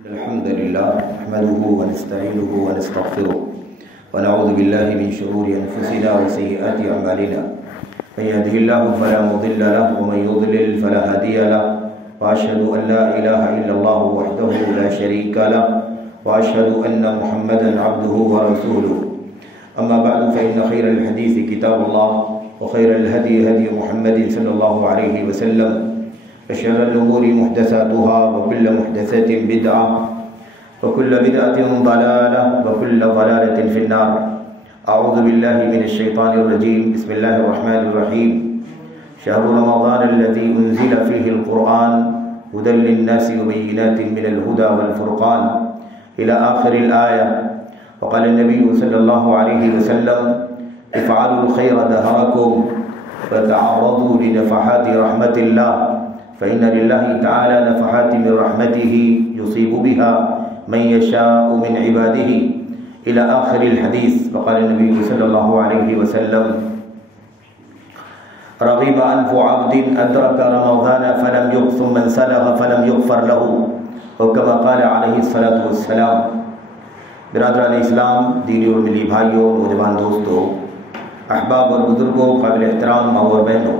الحمد لله نحمده ونستعينه ونستغفره ونعوذ بالله من شرور أنفسنا وسيئات أعمالنا من يهده الله فلا مضل له ومن يضلل فلا هادي له وأشهد أن لا إله إلا الله وحده لا شريك له وأشهد أن محمدا عبده ورسوله أما بعد فإن خير الحديث كتاب الله وخير الهدي هدي محمد صلى الله عليه وسلم وشر الأمور محدثاتها وكل محدثة بدعة وكل بدعة ضلالة وكل ضلالة في النار. أعوذ بالله من الشيطان الرجيم. بسم الله الرحمن الرحيم. شهر رمضان الذي أنزل فيه القرآن هدى للناس وبينات من الهدى والفرقان إلى آخر الآية. وقال النبي صلى الله عليه وسلم افعلوا الخير دهركم وتعرضوا لنفحات رحمة الله فإن لله تعالى نفحات من رحمته يصيب بها من يشاء من عباده إلى آخر الحديث. وقال النبي صلى الله عليه وسلم رغب أنف عبد أدرك رمضان فلم يغفر من سلغ فلم يغفر له وكما قال عليه الصلاة والسلام. برادران اسلام، دینی اور ملی بھائیوں، نوجوان دوستوں، احباب اور بزرگوں، قابل احترام ماں اور بہنوں،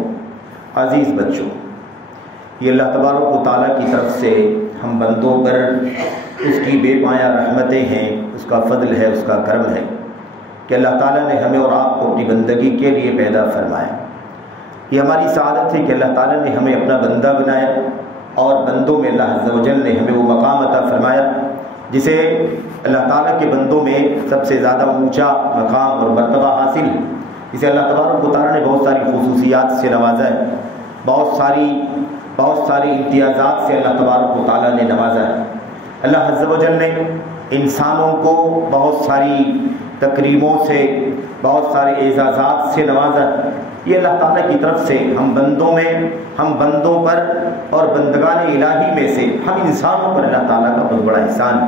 عزیز بچوں، یہ اللہ تبارک و تعالیٰ کی طرف سے ہم بندوں پر اس کی بے پایہ رحمتیں ہیں، اس کا فضل ہے، اس کا کرم ہے کہ اللہ تعالیٰ نے ہمیں اور آپ کو اپنی بندگی کے لیے پیدا فرمایا. یہ ہماری سعادت ہے کہ اللہ تعالیٰ نے ہمیں اپنا بندہ بنایا اور بندوں میں اللہ عز و جل نے ہمیں وہ مقام عطا فرمایا جسے اللہ تعالیٰ کے بندوں میں سب سے زیادہ اونچا مقام اور مرتبہ حاصل ہے، جسے اللہ تبارک و تعالیٰ نے بہت ساری خصوصیات سے نوازا ہے، بہت ساری امتیازات سے اللہ تبارک و تعالیٰ نے نوازا ہے. اللہ عز و جل نے انسانوں کو بہت ساری تکریموں سے، بہت سارے اعزازات سے نوازا ہے. یہ اللہ تعالیٰ کی طرف سے ہم بندوں پر اور بندگان الہی میں سے ہم انسانوں پر اللہ تعالیٰ کا بہت بڑا احسان ہے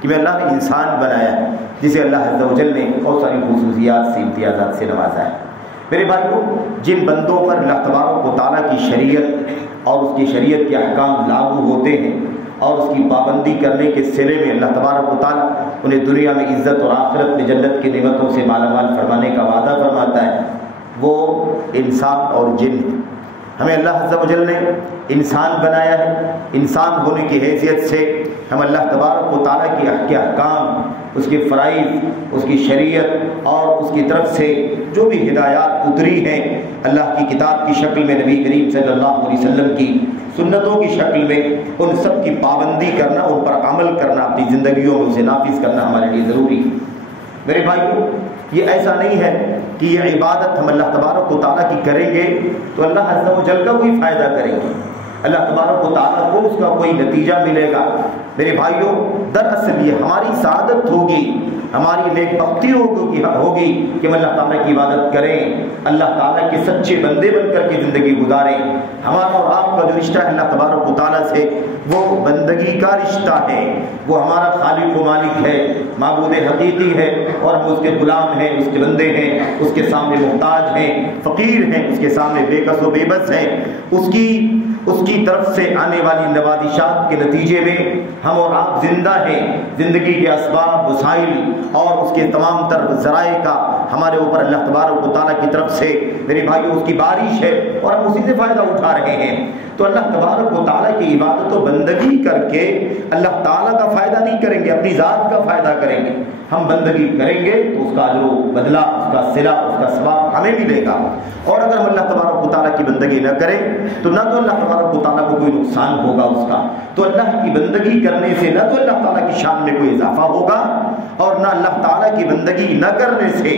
کہ میں اللہ نے انسان بنایا ہے جسے اللہ عز و جل نے بہت ساری خصوصیات سے، امتیازات سے نوازا ہے. میرے بھائیوں، جن بندوں پر اللہ تبارک و تعالیٰ کی شریعت اور اس کی شریعت کے احکام لاگو ہوتے ہیں اور اس کی پابندی کرنے کے صلے میں اللہ تبارک و تعالیٰ انہیں دنیا میں عزت اور آخرت میں جنت کی نعمتوں سے مالا مال فرمانے کا وعدہ فرماتا ہے، وہ انسان اور جن. ہمیں اللہ عز و جل نے انسان بنایا ہے. انسان ہونے کی حیثیت سے ہم اللہ تبارک و تعالیٰ کے احکام، اس کے فرائض، اس کی شریعت اور اس کی طرف سے جو بھی ہدایات اتری ہیں اللہ کی کتاب کی شکل میں، نبی کریم صلی اللہ علیہ وسلم کی سنتوں کی شکل میں، ان سب کی پابندی کرنا، ان پر عمل کرنا، اپنی زندگیوں میں اسے نافذ کرنا ہمارے لیے ضروری ہے. میرے بھائیوں، یہ ایسا نہیں ہے کہ یہ عبادت ہم اللہ تبارک و تعالیٰ کی کریں گے تو اللہ عز و جل کا کوئی فائدہ کریں گے، اللہ تبارک و تعالیٰ کو اس کا کوئی نتیجہ ملے گا. میرے بھائیوں، دراصل یہ ہماری سعادت ہوگی، ہماری نیک بختی ہوگی کہ ہم اللہ تعالیٰ کی عبادت کریں، اللہ تعالیٰ کے سچے بندے بن کر کے زندگی گزاریں. ہمارا اور آپ کا جو رشتہ ہے اللہ تبارک و تعالیٰ سے، وہ بندگی کا رشتہ ہے. وہ ہمارا خالق و مالک ہے، معبود حقیقی ہے، اور ہم اس کے غلام ہیں، اس کے بندے ہیں، اس کے سامنے محتاج ہیں، فقیر ہیں، اس کے سامنے بے کس و بے بس ہیں. اس کی طرف سے آنے والی نوازشات کے نتیجے میں ہم اور آپ زندہ ہیں. زندگی کے اسباب، وسائل اور اس کے تمام تر ذرائع کا ہمارے اوپر اللہ تبارک و تعالیٰ کی طرف سے میرے بھائیوں اس کی بارش ہے اور ہم اسی سے فائدہ اٹھا رہے ہیں. تو اللہ تبارک و تعالیٰ کی عبادت و بندگی کر کے اللہ تعالیٰ کا فائدہ نہیں کریں گے، اپنی ذات کا فائدہ کریں گے. ہم بندگی کریں گے تو اس کا اجر و بدلہ، اس کا صلہ، اس کا ثواب ہمیں ملے گا. اور اگر ہم اللہ تبارک و تعالیٰ کی بندگی نہ کریں تو نہ تو اللہ تبارک و تعالیٰ کو کوئی نقصان ہوگا اس کا، تو اللہ کی بندگی کرنے سے نہ تو اللہ تعالیٰ کی شان میں کوئی اضافہ ہوگا اور نہ اللہ تعالیٰ کی بندگی نہ کرنے سے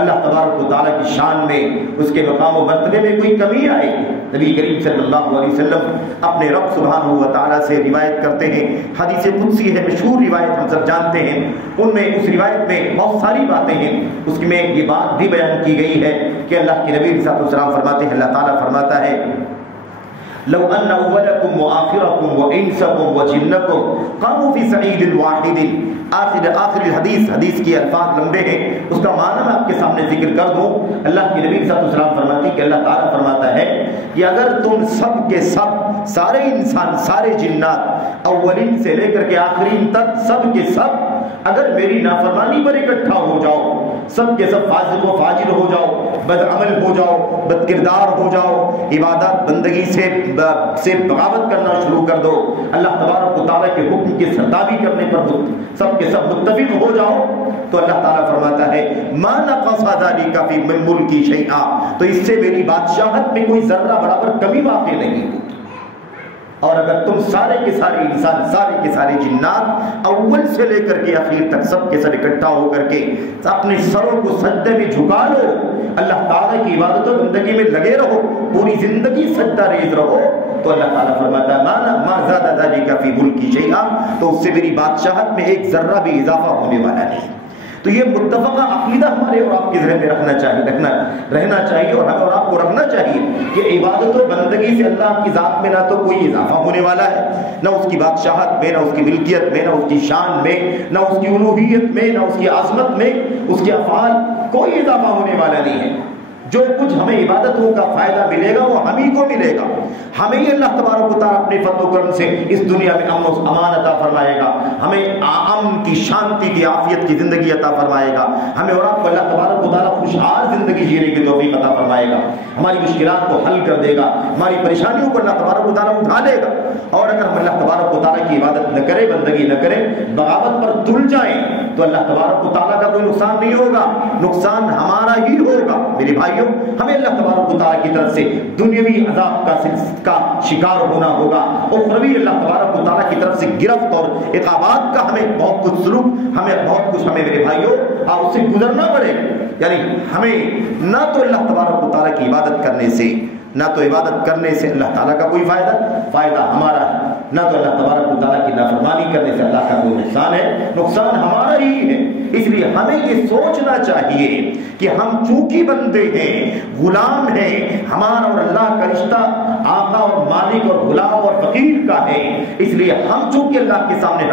اللہ تبارک و تعالیٰ کی شان میں، اس کے مقام و مرتبے میں کوئی کمی آئے گی. نبی کریم صلی اللہ علیہ وسلم اپنے رب سبحانہ و تعالیٰ سے روایت کرتے ہیں، حدیث قدسی ہے، مشہور روایت ہم سب جانتے ہیں. ان میں اس روایت میں بہت ساری باتیں ہیں، اس میں یہ بات بھی بیان کی گئی ہے کہ اللہ کے نبی صلی اللہ علیہ وسلم فرماتے ہیں، اللہ تعالیٰ فرماتا ہے لو ان اولکم وآخرکم وانسکم وجنکم قاموا فی صعید واحد. آخر حدیث کی الفاظ لمبے ہیں، اس کا معنی میں آپ کے سامنے ذکر کر دوں. اللہ کے نبی صلی اللہ علیہ وسلم فرماتے ہیں کہ اللہ تعالیٰ فرماتا ہے کہ اگر تم سب کے سب سارے انسان، سارے جنات، اولین سے لے کر کے آخرین تک، سب کے سب اگر میری نافرمانی پر اکٹھا ہو جاؤ، سب کے سب فاسق و فاجر ہو جاؤ، بد عمل ہو جاؤ، بد کردار ہو جاؤ، عبادت بندگی سے بغاوت کرنا شروع کر دو، اللہ تبارک و تعالیٰ کے حکم کی سردابی کرنے پر سب کے سب متفق ہو جاؤ، تو اللہ تعالیٰ فرماتا ہے ما نقص ذلک فی من ملکی شیئا، تو اس سے میری بادشاہت میں کوئی ذرہ برابر کمی واقع نہیں ہوتی۔ اور اگر تم سارے کے سارے انسان، سارے کے سارے جنات، اول سے لے کر کے آخر تک سب کے سب اکٹھا ہو کر کے اپنے سروں کو سجدے میں جھکا لو، اللہ تعالیٰ کی عبادت و بندگی میں لگے رہو، پوری زندگی سجدہ ریز رہو، تو اللہ تعالیٰ فرماتا ہے ما زاد ذلک فی ملکی شیئا، تو اس سے میری بادشاہت میں ایک ذرہ بھی اضافہ ہونے والا نہیں۔ تو یہ متفقہ عقیدہ ہمارے اور آپ کے ذہن میں رہنا چاہیے اور ہمیں اور آپ کو رکھنا چاہیے کہ عبادت و بندگی سے اللہ کی ذات میں نہ تو کوئی اضافہ ہونے والا ہے، نہ اس کی بادشاہت میں، نہ اس کی ملکیت میں، نہ اس کی شان میں، نہ اس کی الوہیت میں، نہ اس کی عظمت میں، اس کے افعال کوئی اضافہ ہونے والا نہیں ہے۔ جو کچھ ہمیں عبادتوں کا فائدہ ملے گا وہ ہم ہی کو ملے گا، ہمیں ہی اللہ تبارک و تعالیٰ اپنے فضل و کرم سے اس دنیا میں امن و امان عطا فرمائے گا، ہمیں امن کی، شانتی کی، عافیت کی زندگی عطا فرمائے گا، ہمیں اور آپ کو اللہ تبارک و تعالیٰ خوشحال زندگی جینے کی توفیق عطا فرمائے گا، ہماری مشکلات کو حل کر دے گا، ہماری پریشانیوں کو اللہ تبارک و تعالیٰ اٹھا لے گا۔ اور اگر ہم اللہ تبارک و تعالیٰ کی عبادت نہ کریں، بندگی نہ کریں، بغاوت پر تل جائیں، تو اللہ تبارک و تعالیٰ کا کوئی نقصان نہیں ہوگا، نقصان ہمارا ہی ہوگا۔ میرے بھائیوں، ہمیں اللہ تبارک و تعالیٰ کی طرف سے دنیاوی عذاب کا شکار ہونا ہوگا، اخروی اللہ تبارک و تعالیٰ کی طرف سے گرفت اور عقابات کا ہمیں بہت کچھ سلوک، ہمیں میرے بھائیوں اس سے گزرنا پڑے گا۔ یعنی ہمیں نہ تو اللہ تبارک و تعالیٰ کی عبادت کرنے سے، نہ تو عبادت کرنے سے اللہ تعالیٰ کا کوئی فائدہ ہمارا ہے، نہ تو اللہ تبارک و تعالیٰ کی نافرمانی کرنے سے اللہ کا کوئی نقصان ہے، نقصان ہمارا ہی ہے۔ اس لیے ہمیں یہ سوچنا چاہیے کہ ہم چونکہ بندے ہیں، غلام ہیں، ہمارا اور اللہ کا رشتہ آقا اور مالک اور غلام اور فقیر کا ہے، اس لیے ہم چونکہ اللہ کے سامنے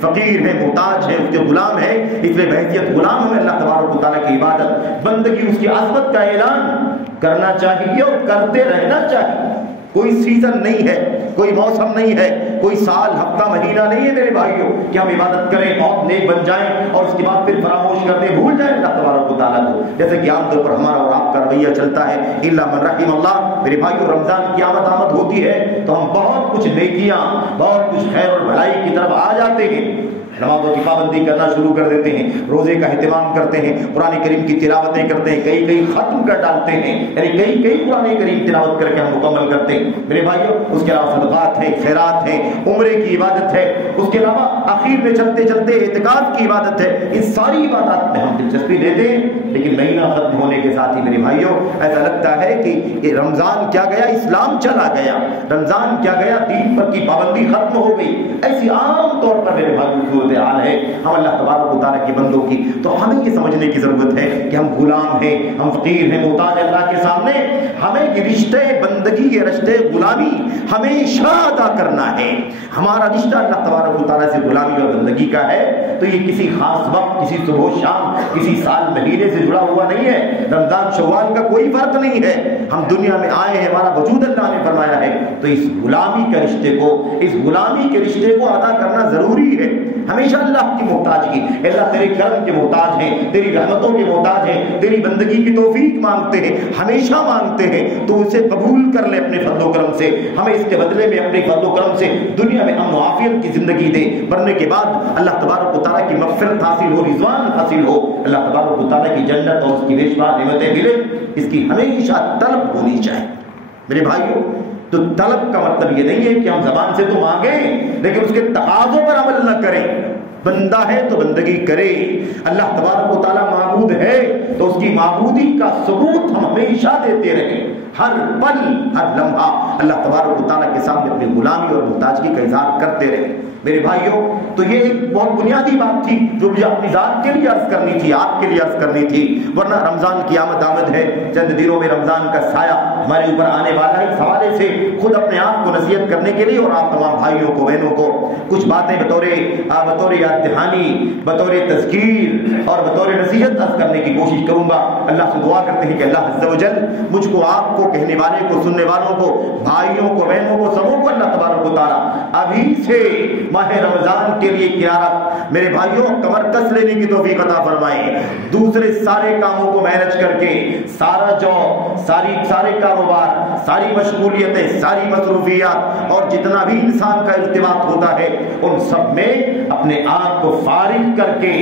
فقیر ہیں، محتاج ہیں، اس کے غلام ہیں، اس لیے بحیثیت غلام ہمیں اللہ تبارک و تعالیٰ کی عبادت، بندگی، اس کی عظمت کا اعلان کرنا چاہیے اور کرتے رہنا چاہیے۔ کوئی سیزن نہیں ہے، کوئی موسم نہیں ہے، کوئی سال، ہفتہ، مہینہ نہیں ہے میرے بھائیوں کہ ہم عبادت کریں، بہت نیک بن جائیں اور اس کے بعد پھر فراموش کرتے بھول جائیں اللہ تبارک و تعالیٰ کو، جیسے کہ عام طور پر ہمارا اور آپ کا رویہ چلتا ہے۔ الا من رحم اللہ۔ میرے بھائیوں، رمضان کی آمد ہوتی ہے تو ہم بہت کچھ نیکیاں، بہت کچھ خیر اور بھلائی کی طرف آ جاتے ہیں، نمازوں کی پابندی کرنا شروع کر دیتے ہیں، روزے کا اہتمام کرتے ہیں، قرآن کریم کی تلاوتیں کرتے ہیں، کئی ختم کر ڈالتے ہیں، یعنی کئی قرآن کریم تلاوت کر کے ہم مکمل کرتے ہیں میرے بھائیوں۔ اس کے علاوہ صدقات ہیں، خیرات ہیں، عمرے کی عبادت ہے، اس کے علاوہ آخر میں چلتے چلتے اعتکاف کی عبادت ہے، ان ساری عبادات میں ہم دلچسپی لیتے ہیں، لیکن مہینہ ختم ہونے کے ساتھ ہی میرے بھائیوں ایسا لگتا ہے کہ یہ رمضان کیا گیا، اسلام چلا گیا، رمضان کیا گیا، دین پر کی پابندی ختم ہو گئی۔ ایسی عام طور پر میرے بھائیوں حال ہے ہم اللہ تبارک و تعالیٰ کی بندوں کی، تو ہمیں یہ سمجھنے کی ضرورت ہے کہ ہم غلام ہیں، ہم فقیر ہیں، محتاج اللہ کے سامنے، ہمیں یہ رشتے بندگی، یہ رشتے غلامی ہمیشہ ادا کرنا ہے۔ ہمارا رشتہ اللہ تبارک و تعالیٰ سے غلامی اور بندگی کا ہے، تو یہ کسی خاص وقت، کسی صبح و شام، کسی سال مہینے سے جڑا ہوا نہیں ہے، رمضان شوال کا کوئی فرق نہیں ہے، ہم دنیا میں آئے ہیں، ہمارا وجود اللہ نے فرمایا ہے، تو اس غلامی کے رشتے کو ادا کرنا ضروری ہے۔ ہمیشہ اللہ کی محتاجگی، اللہ تیرے کرم کے محتاج ہیں، تیری رحمتوں کے محتاج ہیں، تیری بندگی کی توفیق مانگتے ہیں، ہمیشہ مانگتے ہیں، تو اسے قبول کر لے اپنے فضل و کرم سے، ہمیں اس کے بدلے میں اپنے فضل و کرم سے دنیا میں امن و عافیت کی زندگی دے، مرنے کے بعد اللہ تبارک و تعالیٰ کی مغفرت حاصل ہو، رضوان حاصل ہو، اللہ تبارک و تعالیٰ کی جنت اور اس کی بے شمار نعمتیں ملے، اس کی ہمیشہ طلب ہونی چاہیے میرے بھائیوں۔ تو طلب کا مطلب یہ نہیں ہے کہ ہم زبان سے تو مانگیں لیکن اس کے تقاضوں پر عمل نہ کریں۔ بندہ ہے تو بندگی کرے، اللہ تبارک و تعالیٰ معبود ہے تو اس کی معبودی کا ثبوت ہم ہمیشہ دیتے رہیں، ہر پل، ہر لمحہ اللہ تبارک و تعالیٰ کے سامنے اپنی غلامی اور محتاجگی کا اظہار کرتے رہیں میرے بھائیوں۔ تو یہ ایک بہت بنیادی بات تھی جو مجھے اپنی ذات کے لیے عرض کرنی تھی، آپ کے لیے عرض کرنی تھی، ورنہ رمضان کی آمد ہے، چند دنوں میں رمضان کا سایہ ہمارے اوپر آنے والا ہے۔ اس حوالے سے خود اپنے آپ کو نصیحت کرنے کے لیے اور آپ تمام بھائیوں کو، بہنوں کو کچھ باتیں بطور یاد دہانی، بطور تذکیر اور بطور نصیحت عرض کرنے کی کوشش کروں گا۔ اللہ سے دعا کرتے ہیں کہ اللہ عز و جل مجھ کو، آپ کو کو، کہنے والے کو، سننے والوں کو، بھائیوں کو، بہنوں کو، سبوں کو اللہ تبارک و تعالیٰ ابھی سے ماہ رمضان کے لیے قیادت میرے بھائیوں کمر کس لینے کی توفیق عطا فرمائے. دوسرے سارے کاموں کو مینج کر کے سارا جاب، سارے کاروبار، ساری مشغولیتیں، ساری مصروفیات اور جتنا بھی انسان کا ارتباط ہوتا ہے ان سب میں اپنے آپ کو فارغ کر کے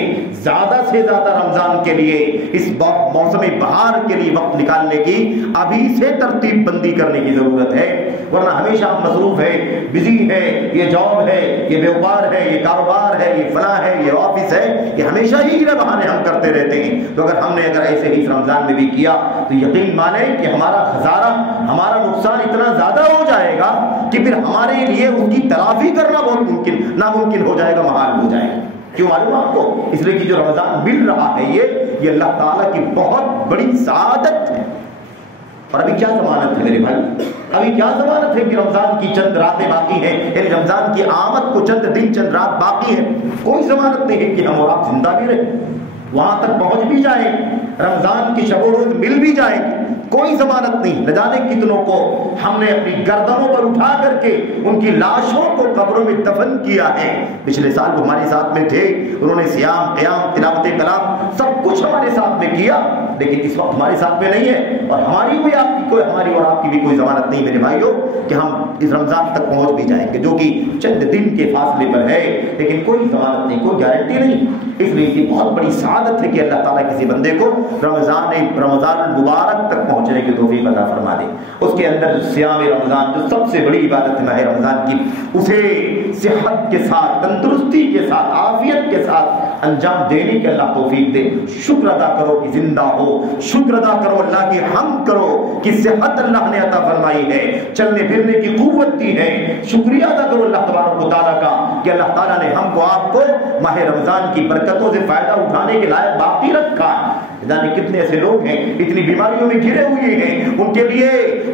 زیادہ سے زیادہ رمضان کے لیے، اس موسم بہار کے لیے وقت نکالنے کی ابھی سے ترتیب بندی کرنے کی ضرورت ہے. ورنہ ہمیشہ ہم مصروف ہے، بزی ہے، یہ جاب ہے، یہ بیوپار ہے، یہ کاروبار ہے، یہ فلاں ہے، یہ آفس ہے، یہ ہمیشہ ہی بہانے ہم کرتے رہتے ہیں. تو ہم نے اگر ایسے ہی رمضان میں بھی کیا تو یقین مانیں کہ ہمارا خسارہ، ہمارا نقصان اتنا زیادہ ہو جائے گا کہ پھر ہمارے لیے اس کی تلافی کرنا بہت ناممکن ہو جائے گا، محال ہو جائے گا. کیوں معلوم آپ کو؟ اس لیے کہ جو رمضان مل رہا ہے یہ اللہ تعالیٰ کی بہت بڑی سعادت ہے. اور ابھی کیا ضمانت ہے میرے بھائی، ابھی کیا ضمانت ہے کہ رمضان کی چند راتیں باقی ہیں، یعنی رمضان کی آمد کو چند دن چند رات باقی ہے. کوئی ضمانت نہیں ہے کہ ہم اور آپ زندہ بھی رہیں، وہاں تک پہنچ بھی جائیں، رمضان کی شب و روز مل بھی جائیں گے. کوئی ضمانت نہیں. نہ جانے کتنوں کو ہم نے اپنی گردنوں پر اٹھا کر کے ان کی لاشوں کو قبروں میں دفن کیا ہے. پچھلے سال وہ ہمارے ساتھ میں تھے، انہوں نے صیام، قیام، تلاوت کلام سب کچھ ہمارے ساتھ میں کیا، لیکن اس وقت ہمارے ساتھ میں نہیں ہے. اور ہماری اور آپ کی بھی کوئی ضمانت نہیں میرے بھائیوں کہ ہم اس رمضان تک پہنچ بھی جائیں گے، جو کہ چند دن کے فاصلے پر ہے، لیکن کوئی ضمانت نہیں، کوئی گارنٹی نہیں. اس لیے یہ بہت بڑی سعادت ہے کہ اللہ تعالیٰ کسی بندے کو رمضان المبارک تک پہنچنے کی توفیق عطا فرما دے. اس کے اندر صیام رمضان جو سب سے بڑی عبادت ہے ماہ رمضان کی، اسے صحت کے ساتھ، تندرستی کے ساتھ، عافیت کے ساتھ انجام دینے کے اللہ توفیق دے. شکر ادا کرو کہ زندہ ہو، شکر ادا کرو اللہ کی حمد کرو کہ صحت اللہ نے عطا فرمائی ہے، چلنے پھرنے کی قوت دی ہے. شکریہ ادا کرو اللہ تبارک و تعالیٰ کا کہ اللہ تعالیٰ نے ہم کو آپ کو ماہ رمضان کی برکتوں سے فائدہ اٹھانے کے لائق باقی رکھا. جانے کتنے ایسے لوگ ہیں اتنی بیماریوں میں گھرے ہوئے ہیں، ان کے لیے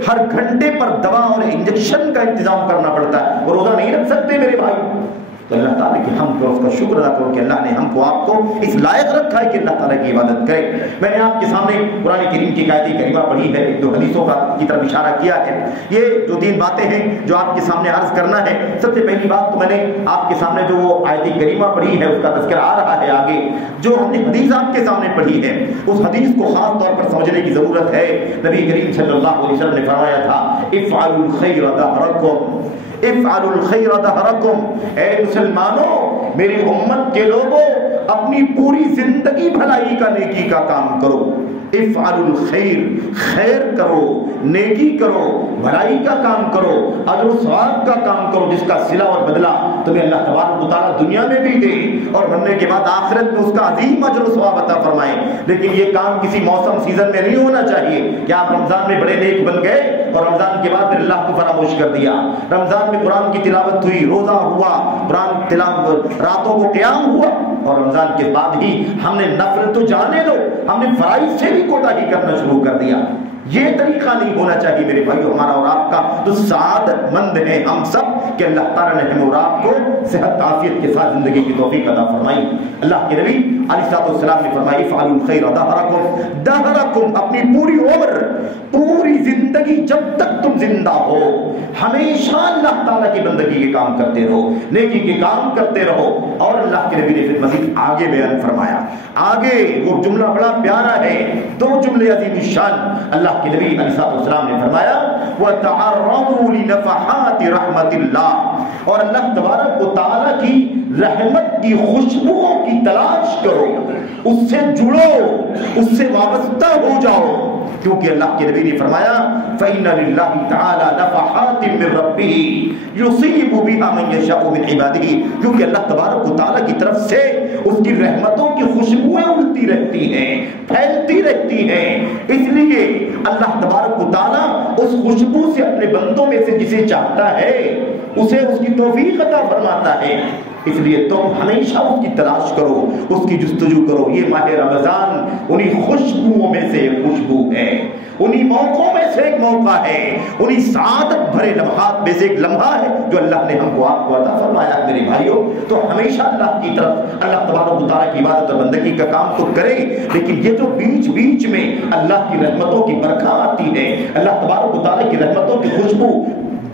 ہر گھنٹے پر دوا اور انجیکشن کا انتظام کرنا پڑتا ہے، وہ روزہ نہیں رکھ سکتے میرے بھائی. تو اللہ تعالیٰ کی ہم کو اس کا شکر ادا کرو کہ اللہ نے ہم کو آپ کو اس لائق رکھا ہے کہ اللہ تعالیٰ کی عبادت کرے. میں نے آپ کے سامنے قرآن کریم کی آیت کریمہ پڑھی ہے، دو حدیثوں کی طرف اشارہ کیا ہے. یہ جو تین باتیں ہیں جو آپ کے سامنے عرض کرنا ہے. سب سے پہلی بات تو میں نے آپ کے سامنے جو وہ آیت کریمہ پڑھی ہے اس کا تذکرہ آ رہا ہے آگے. جو ہم نے حدیث آپ کے سامنے پڑھی ہے اس حدیث کو خاص طور پر سمجھنے کی ضرورت ہے. نبی کریم صلی اللہ علیہ وسلم نے فرمایا تھا افعلوا الخیر دہرکم، افعلوا الخیر دہرکم. اے مسلمانوں، میری امت کے لوگوں، اپنی پوری زندگی بھلائی کا، نیکی کا کام کرو. افعلوا الخیر، خیر کرو، نیکی کرو، بھلائی کا کام کرو، اجر و ثواب کا کام کرو، جس کا صلہ اور بدلہ تمہیں اللہ تبارک و تعالیٰ دنیا میں بھی دے اور مرنے کے بعد آخرت میں اس کا عظیم اجر و ثواب عطا فرمائے. لیکن یہ کام کسی موسم سیزن میں نہیں ہونا چاہیے کہ آپ رمضان میں بڑے نیک بن گئے اور رمضان کے بعد پھر اللہ کو فراموش کر دیا. رمضان میں قرآن کی تلاوت ہوئی، روزہ ہوا، قرآن تلاوت، راتوں کو قیام ہوا، اور رمضان کے بعد ہی ہم نے نفل تو جانے دو، ہم نے فرائض سے بھی کوتاہی کرنا شروع کر دیا. یہ طریقہ نہیں ہونا چاہیے میرے بھائیو ہمارا اور آپ کا. تو سعادت مند ہیں ہم سب کہ اللہ تعالیٰ نے ہم اور آپ کو صحت عافیت کے ساتھ زندگی کی توفیق عطا فرمائی. اللہ کے نبی علیہ السلام نے فرمایا افعلوا الخیر دہرکم، دہرکم اپنی پوری عمر، پوری زندگی، جب تک تم زندہ ہو ہمیشہ اللہ تعالیٰ کی بندگی کے کام کرتے رہو، نیکی کے کام کرتے رہو. اور اللہ کے نبی نے پھر مزید آگے بیان فرمایا. آگے وہ جملہ بڑا پیارا ہے، دو جملے عظیم الشان. اللہ کے نبی علیہ السلام نے فرمایا وَتَعَرَّضُوا لِنَفَحَاتِ رَحْمَةِ اللَّهِ، اور اللہ تبارک و تعالیٰ کی رحمت کی خوشبوؤں کی تلاش کرو، اس سے جڑو، اس سے وابستہ ہو جاؤ. کیونکہ اللہ کے نبی نے فرمایا فَإِنَّ لِلَّهِ تَعَالَى نَفَحَاتٍ مِّن رَبِّهِ يُصِيبُ بِهَا مَن يَشَاءُ مِنْ عِبَادِهِ. کیونکہ اللہ تبارک و تعالیٰ کی طرف سے اس کی رحمتوں کی خوشبوئیں اڑتی رہتی ہیں، پھیلتی رہتی ہیں. اس لیے اللہ تبارک و تعالیٰ اس خوشبو سے اپنے بندوں میں سے جسے چاہتا ہے اسے اس کی توفیق عطا فرماتا ہے. اس لیے تم ہمیشہ اس کی تلاش کرو، اس کی جستجو کرو۔ یہ ماہ رمضان انہی خوشبوؤں میں سے ایک خوشبو ہے، انہی موقعوں میں سے ایک موقع ہے، انہی سعادت بھرے لمحات میں سے ایک لمحہ ہے جو اللہ نے ہم کو آپ کو عطا فرمایا۔ میرے بھائیوں، تو ہمیشہ اللہ کی طرف، اللہ تبارک و تعالیٰ کی عبادت اور بندگی کا کام تو کریں، لیکن یہ جو بیچ بیچ میں اللہ کی رحمتوں کی برکھا آتی ہے، اللہ تبارک و تعالیٰ کی رحمتوں کی خوشبو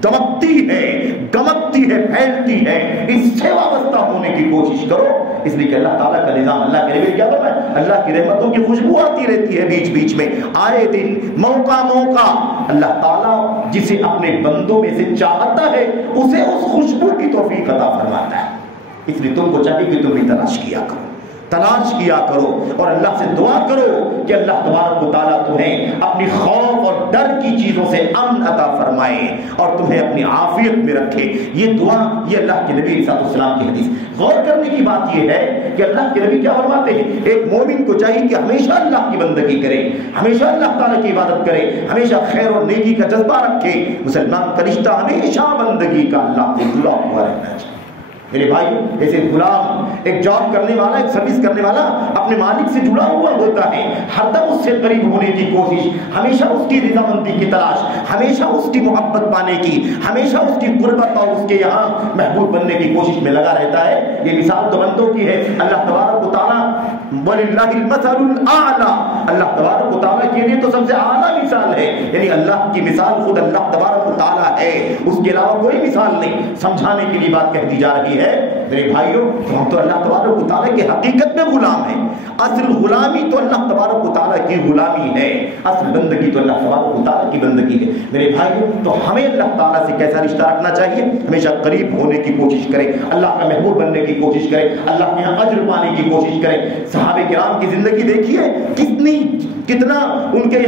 دمکتی ہے، گمکتی ہے، پھیلتی ہے، اس سے وابستہ ہونے کی کوشش کرو۔ اس لیے کہ اللہ تعالیٰ کا نظام، اللہ کے نبی کیا فرمایا، اللہ کی رحمتوں کی خوشبو آتی رہتی ہے بیچ بیچ میں، آئے دن، موقع موقع۔ اللہ تعالیٰ جسے اپنے بندوں میں سے چاہتا ہے اسے اس خوشبو کی توفیق عطا فرماتا ہے۔ اس لیے تم کو چاہیے کہ تم بھی تلاش کیا کرو، تلاش کیا کرو، اور اللہ سے دعا کرو کہ اللہ تبارک و تعالیٰ تمہیں اپنی خوف اور ڈر کی چیزوں سے امن عطا فرمائے اور تمہیں اپنی عافیت میں رکھے۔ یہ دعا، یہ اللہ کے نبی صلی اللہ علیہ وسلم کی حدیث۔ غور کرنے کی بات یہ ہے کہ اللہ کے نبی کیا فرماتے ہیں، ایک مومن کو چاہیے کہ ہمیشہ اللہ کی بندگی کرے، ہمیشہ اللہ تعالیٰ کی عبادت کرے، ہمیشہ خیر اور نیکی کا جذبہ رکھے۔ مسلمان کا رشتہ ہمیشہ بندگی کا اللہ سے جڑا ہوا رہنا چاہیے۔ میرے بھائی، ایسے غلام، ایک جاب کرنے والا، ایک سروس کرنے والا اپنے مالک سے جڑا ہوا ہوتا ہے، ہر دم اس سے قریب ہونے کی کوشش، ہمیشہ اس کی رضامندی کی تلاش، ہمیشہ اس کی محبت پانے کی، ہمیشہ اس کی قربت اور اس کے یہاں محبوب بننے کی کوشش میں لگا رہتا ہے۔ یہ مثال تو بندوں کی ہے۔ اللہ تبارک و تعالیٰ وَلِلَّهِ الْمَثَلُ الْأَعْلَى، اللہ تبارک و تعالیٰ کے لیے تو سب سے اعلیٰ مثال ہے، یعنی اللہ کی مثال خود اللہ تبارک و تعالیٰ ہے، اس کے علاوہ کوئی مثال نہیں۔ سمجھانے کے لیے بات کہہ دی جا رہی ہے میرے بھائیوں، ہم تو اللہ تبارک و تعالیٰ کی حقیقت میں غلام ہیں۔ اصل غلامی تو اللہ تبارک و تعالیٰ کی غلامی ہے، اصل بندگی تو اللہ تبارک و تعالیٰ کی بندگی ہے۔ میرے بھائیوں، تو ہمیں اللہ تعالیٰ سے کیسا رشتہ رکھنا چاہیے؟ ہمیشہ قریب ہونے کی کوشش کریں، اللہ کا محبوب بننے کی کوشش کریں، اللہ کے یہاں اجر پانے کی کوشش کریں۔ صحابہ کرام کی زندگی دیکھیے، کتنا ان کے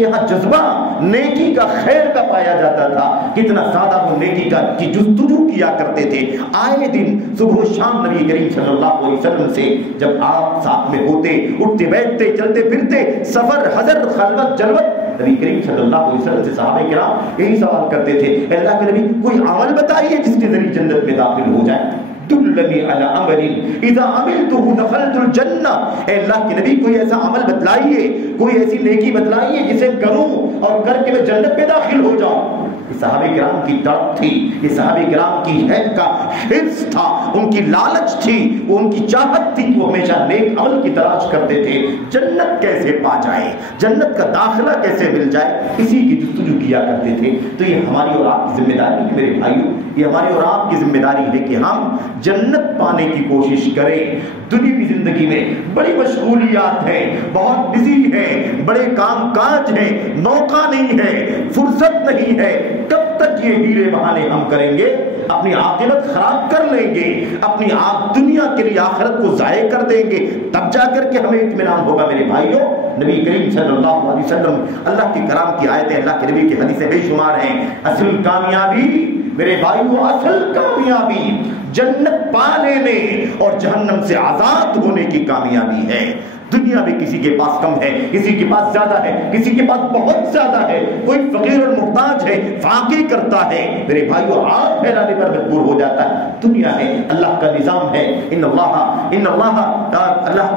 یہاں جذبہ نیکی کا، خیر کا پایا جاتا تھا، کتنا زیادہ وہ نیکی کی جستجو کیا کرتے تھے۔ آئے دن صبح و شام نبی کریم صلی اللہ علیہ وسلم سے جب آپ ساتھ میں ہوتے، اٹھتے بیٹھتے، چلتے پھرتے، سفر، حضر، خلوت، جلوت، نبی کریم صلی اللہ علیہ وسلم سے صحابہ کرام یہی سوال کرتے تھے، اللہ کے نبی کوئی عمل بتائیے جس کے ذریعے جنت میں داخل ہو جائے۔ دلنی علی عمل اذا عملته دخلت الجنہ، اے اللہ کے نبی کوئی ایسا عمل بتلائیے، کوئی ایسی نیکی بتلائیے جسے کروں اور کر کے میں جنت میں داخل ہو جاؤں۔ یہ صحابہ کرام کی تڑپ تھی، یہ صحابہ کرام کی حد کا حرص تھا، ان کی لالچ تھی، وہ ان کی چاہت تھی کہ وہ ہمیشہ نیک عمل کی تلاش کرتے تھے، جنت کیسے پا جائے، جنت کا داخلہ کیسے مل جائے، اسی کی جستجو کیا کرتے تھے۔ تو یہ ہماری اور آپ کی ذمہ داری ہے میرے بھائیوں، یہ ہماری اور آپ کی ذمہ داری ہے کہ ہم جنت پانے کی کوشش کریں۔ دنیاوی زندگی میں بڑی مشغولیات ہیں، بہت بزی ہیں، بڑے کام کاج ہیں، موقع نہیں ہے، فرصت نہیں ہے۔ کب تک یہ ہیرے بہانے ہم کریں گے؟ اپنی عاقبت خراب کر لیں گے، اپنی دنیا کے لیے آخرت کو ضائع کر دیں گے، تب جا کر کے ہمیں اطمینان ہوگا۔ میرے بھائیوں، نبی کریم صلی اللہ علیہ وسلم، اللہ کی کلام کی آیتیں، اللہ کے نبی کی حدیثیں بے شمار ہیں۔ اصل کامیابی میرے بھائیوں، اصل کامیابی جنت پا لینے اور جہنم سے آزاد ہونے کی کامیابی ہے۔ دنیا میں کسی کے پاس کم ہے، کسی کے پاس زیادہ ہے، کسی کے پاس بہت زیادہ ہے، کوئی فقیر اور محتاج ہے، فاقے کرتا ہے، میرے بھائیوں ہاتھ پھیلانے پر مجبور ہو جاتا ہے۔ دنیا ہے، اللہ کا نظام ہے، ان اللہ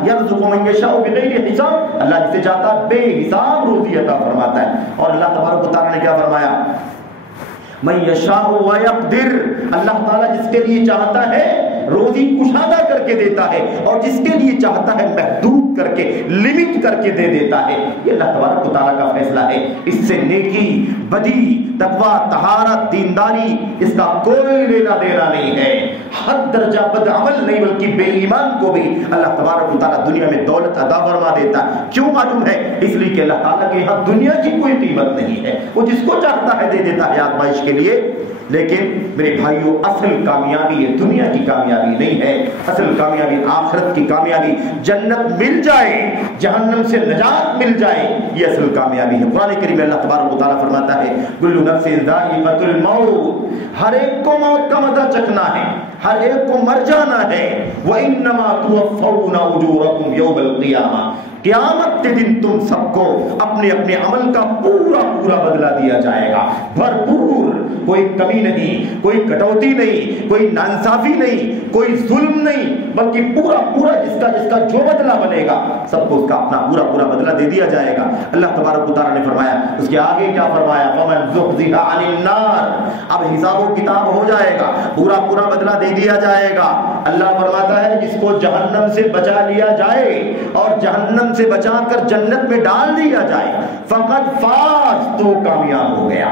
یرزق من یشاء بغیر حساب، اللہ جسے چاہتا ہے بے حساب روزی عطا فرماتا ہے۔ اور اللہ تبارک و تعالیٰ نے کیا فرمایا؟ من یشاء ویقدر، اللہ تعالیٰ جس کے لیے چاہتا ہے روزی کشادہ کر کے دیتا ہے، اور جس کے لیے چاہتا ہے محدود کر کے، لمٹ کر کے دے دیتا ہے۔ یہ اللہ تبارک و تعالیٰ کا فیصلہ ہے۔ اس سے نیکی، بدی، تقویٰ، طہارت، دینداری، اس کا کوئی لینا دینا نہیں ہے۔ حد درجہ بد عمل نہیں بلکہ بے ایمان کو بھی اللہ تبارک و تعالیٰ دنیا میں دولت عطا فرما دیتا ہے۔ کیوں معلوم ہے؟ اس لیے کہ اللہ تعالیٰ کے یہاں دنیا کی کوئی قیمت نہیں ہے، وہ جس کو چاہتا ہے دے دیتا ہے آزمائش کے لیے۔ لیکن میرے بھائیوں، اصل کامیابی یہ دنیا کی کامیابی نہیں ہے، اصل کامیابی آخرت کی کامیابی، جنت مل جائے، جہنم سے نجات مل جائے، یہ اصل کامیابی ہے۔ قرآن کریم میں اللہ تبارک و تعالیٰ فرماتا ہے کل نفس ذائقۃ الموت، ہر ایک کو موت کا مزہ چکھنا ہے، ہر ایک کو مر جانا ہے۔ وَإِنَّمَا تُوَفَّوْنَ أُجُورَكُمْ يَوْمَ الْقِيَامَةِ، قیامت کے دن تم سب کو اپنے اپنے عمل کا پورا پورا بدلہ دیا جائے گا، بھرپور، کوئی کمی نہیں، کوئی کٹوتی نہیں، کوئی ناانصافی نہیں، کوئی ظلم نہیں، بلکہ پورا پورا جس کا جو بدلہ بنے گا سب کو اس کا اپنا پورا پورا بدلہ دے دیا جائے گا۔ اللہ تبارک و تعالیٰ نے فرمایا، اس کے آگے کیا فرمایا؟ فَمَنْ زُحْزِحَ عَنِ النَّارِ، اب حساب و کتاب ہو جائے گا، پورا پورا بدلہ دے دیا جائے گا۔ اللہ فرماتا ہے جس کو جہنم سے بچا لیا جائے اور جہنم سے بچا کر جنت میں ڈال دیا جائے، فقط فاز، تو کامیاب ہو گیا۔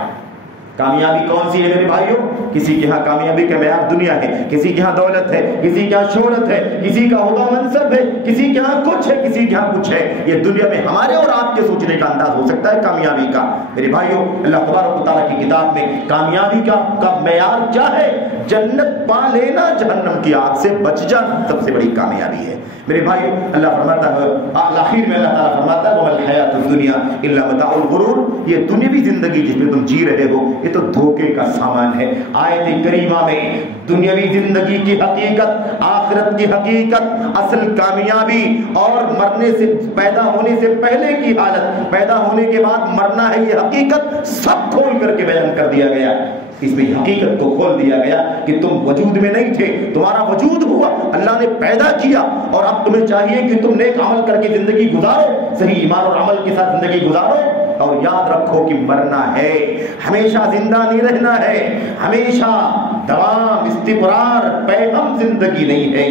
کامیابی کون سی ہے میرے بھائیوں؟ کسی کے ہاں کامیابی کا معیار دنیا ہے، کسی کے ہاں دولت ہے، کسی کے ہاں شہرت ہے، کسی کا عہدہ منصب ہے، کسی کے ہاں کچھ ہے، کسی کے ہاں کچھ ہے۔ یہ دنیا میں ہمارے اور آپ کے سوچنے کا انداز ہو سکتا ہے کامیابی کا۔ میرے بھائیوں، اللہ تبارک و تعالیٰ کی کتاب میں کامیابی کا معیار کیا ہے؟ جنت پا لینا، جہنم کی آگ سے بچ جانا سب سے بڑی کامیابی ہے۔ میرے بھائیو، اللہ فرماتا ہے آخر میں اللہ تعالیٰ فرماتا ہے وَمَا الْحَيَاةُ الدُّنْيَا إِلَّا مَتَاعُ الْغُرُورِ، یہ دنیاوی زندگی جس میں تم جی رہے ہو یہ تو دھوکے کا سامان ہے۔ آیت کریمہ میں دنیاوی زندگی کی حقیقت، آخرت کی حقیقت، اصل کامیابی اور مرنے سے، پیدا ہونے سے پہلے کی حالت، پیدا ہونے کے بعد مرنا ہے، یہ حقیقت سب کھول کر کے بیان کر دیا گیا۔ اس میں حقیقت کو کھول دیا گیا کہ تم وجود میں نہیں تھے، تمہارا وجود ہوا، اللہ نے پیدا کیا، اور اب تمہیں چاہیے کہ تم نیک عمل کر کے زندگی گزارو، صحیح ایمان اور عمل کے ساتھ زندگی گزارو، اور یاد رکھو کہ مرنا ہے، ہمیشہ زندہ نہیں رہنا ہے، ہمیشہ دوام استقرار پیغام زندگی نہیں ہے،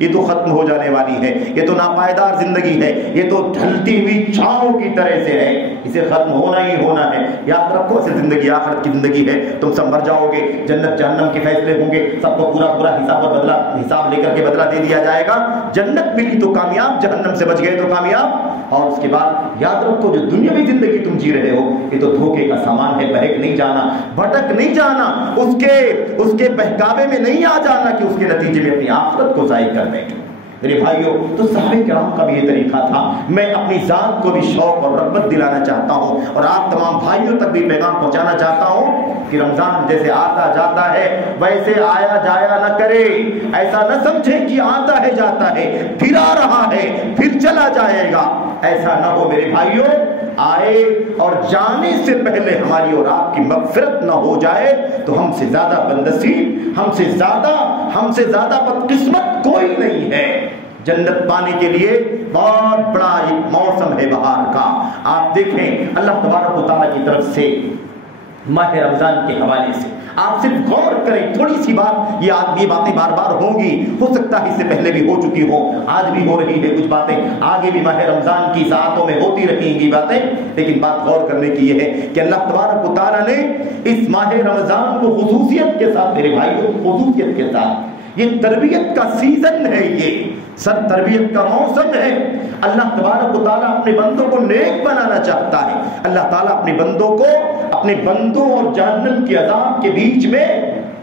یہ تو ختم ہو جانے والی ہے، یہ تو ناپائیدار زندگی ہے، یہ تو ڈھلتی ہوئی چھاؤں کی طرح سے ہے، اسے ختم ہونا ہی ہونا ہے۔ یاد رکھو اسے زندگی آخرت کی زندگی ہے، تم سب مر جاؤ گے، جنت جہنم کے فیصلے ہوں گے، سب کو پورا پورا حساب اور بدلہ، حساب لے کر کے بدلہ دے دیا جائے گا۔ جنت ملی تو کامیاب، جہنم سے بچ گئے تو کامیاب۔ اور اس کے بعد یاد رکھو جو دنیاوی زندگی تم جی رہے ہو یہ تو دھوکے کا سامان ہے، بہک نہیں جانا، بھٹک نہیں جانا، اس کے بہکاوے میں نہیں آ جانا کہ اس کے نتیجے میں اپنی آخرت کو ضائع کر دیں۔ میرے بھائیوں، تو صحابہ کرام کا بھی یہ طریقہ تھا۔ میں اپنی ذات کو بھی شوق اور رغبت دلانا چاہتا ہوں اور آپ تمام بھائیوں تک بھی پیغام پہنچانا چاہتا ہوں کہ رمضان جیسے آتا جاتا ہے ویسے آیا جایا نہ کرے، ایسا نہ سمجھے کہ آتا ہے جاتا ہے، پھر آ رہا ہے پھر چلا جائے گا، ایسا نہ ہو میرے بھائیوں۔ آئے اور جانے سے پہلے ہماری اور آپ کی مغفرت نہ ہو جائے تو ہم سے زیادہ بندنصیب، ہم سے زیادہ بدقسمت کوئی نہیں ہے۔ جنت پانے کے لیے بہت بڑا ایک موسم ہے بہار کا۔ آپ دیکھیں اللہ تبارک و تعالیٰ کی طرف سے ماہ رمضان کے حوالے سے آپ صرف غور کریں، تھوڑی سی بات، یہ باتیں بار بار ہوں گی، ہو سکتا ہے اس سے پہلے بھی ہو چکی ہو، آج بھی ہو رہی ہے کچھ باتیں، آگے بھی ماہ رمضان کی ساعتوں میں ہوتی رہیں گی باتیں، لیکن بات غور کرنے کی یہ ہے کہ اللہ تبارک و تعالیٰ نے اس ماہ رمضان کو خصوصیت کے ساتھ، میرے بھائیوں، خصوصیت کے ساتھ، یہ تربیت کا سیزن ہے، یہ سر تربیت کا موسم ہے۔ اللہ تبارک و تعالیٰ اپنے بندوں کو نیک بنانا چاہتا ہے۔ اللہ تعالیٰ اپنے بندوں اور جہنم کے عذاب کے بیچ میں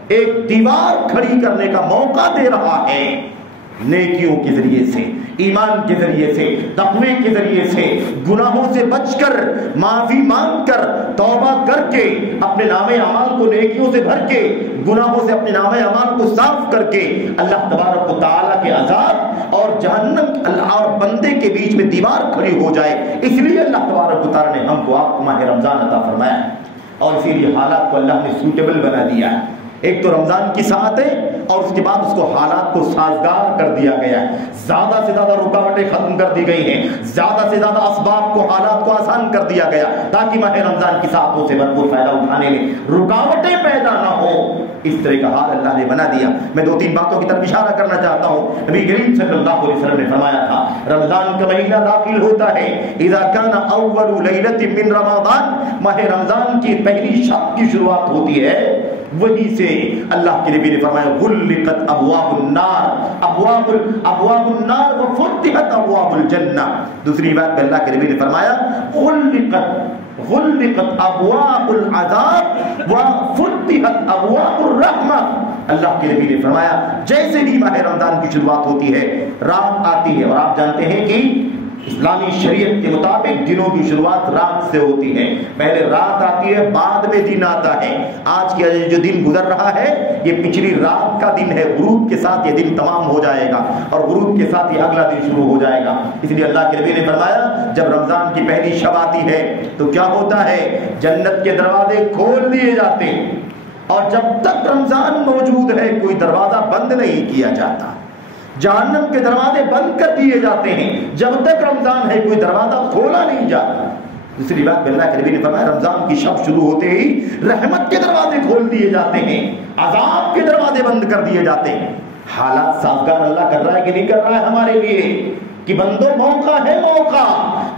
ایک دیوار کھڑی کرنے کا موقع دے رہا ہے، نیکیوں کے ذریعے سے، ایمان کے ذریعے سے، تقوی کے ذریعے سے، گناہوں سے بچ کر، معافی مانگ کر، توبہ کر کے، اپنے نام اعمال کو نیکیوں سے بھر کے، گناہوں سے اپنے نام اعمال کو صاف کر کے، اللہ تبارک و تعالیٰ کے عذاب اور جہنم اور بندے کے بیچ میں دیوار کھڑی ہو جائے، اس لیے اللہ تبارک و تعالیٰ نے ہم کو آپ کو ماہ رمضان عطا فرمایا، اور اسی لیے حالات کو اللہ نے سوٹیبل بنا دیا ہے۔ ایک تو رمضان کی ساعتیں اور اس کے بعد اس کو حالات کو سازگار کر دیا گیا ہے، زیادہ سے زیادہ رکاوٹیں ختم کر دی گئی ہیں، زیادہ سے زیادہ اسباب کو، حالات کو آسان کر دیا گیا تاکہ ماہ رمضان کی ساعتوں سے بھرپور فائدہ اٹھانے میں رکاوٹیں پیدا نہ ہو، اس طرح کا حال اللہ نے بنا دیا۔ میں دو تین باتوں کی طرف اشارہ کرنا چاہتا ہوں۔ نبی کریم صلی اللہ علیہ وسلم نے فرمایا تھا رمضان کا مہینہ داخل ہوتا ہے اذا کان اول لیلۃ من رمضان، ماہ رمضان کی پہلی شب کی شروعات ہوتی ہے، وہی سے اللہ کے نبی نے فرمایا غلقت ابواب النار، ابواب النار وفتحت ابواب الجنہ۔ دوسری بات میں اللہ کے نبی نے فرمایا غلقت ابواب العذاب وفتحت ابواب الرحمہ۔ اللہ کے نبی نے فرمایا جیسے بھی ماہ رمضان کی شروعات ہوتی ہے، رات آتی ہے، اور آپ جانتے ہیں کہ اسلامی شریعت کے مطابق دنوں کی شروعات رات سے ہوتی ہے، پہلے رات آتی ہے بعد میں دن آتا ہے۔ آج کا جو دن گزر رہا ہے یہ پچھلی رات کا دن ہے، غروب کے ساتھ یہ دن تمام ہو جائے گا اور غروب کے ساتھ یہ اگلا دن شروع ہو جائے گا۔ اس لیے اللہ کے نبی نے فرمایا جب رمضان کی پہلی شب آتی ہے تو کیا ہوتا ہے، جنت کے دروازے کھول دیے جاتے ہیں اور جب تک رمضان موجود ہے کوئی دروازہ بند نہیں کیا جاتا، جہنم کے دروازے بند کر دیے جاتے ہیں، جب تک رمضان ہے کوئی دروازہ کھولا نہیں جاتا۔ دوسری بات پہ اللہ کے نبی نے فرمایا رمضان کی شب شروع ہوتے ہی رحمت کے دروازے کھول دیے جاتے ہیں، عذاب کے دروازے بند کر دیے جاتے ہیں۔ حالات سازگار اللہ کر رہا ہے کہ نہیں کر رہا ہے ہمارے لیے کہ بندوں موقع ہے، موقع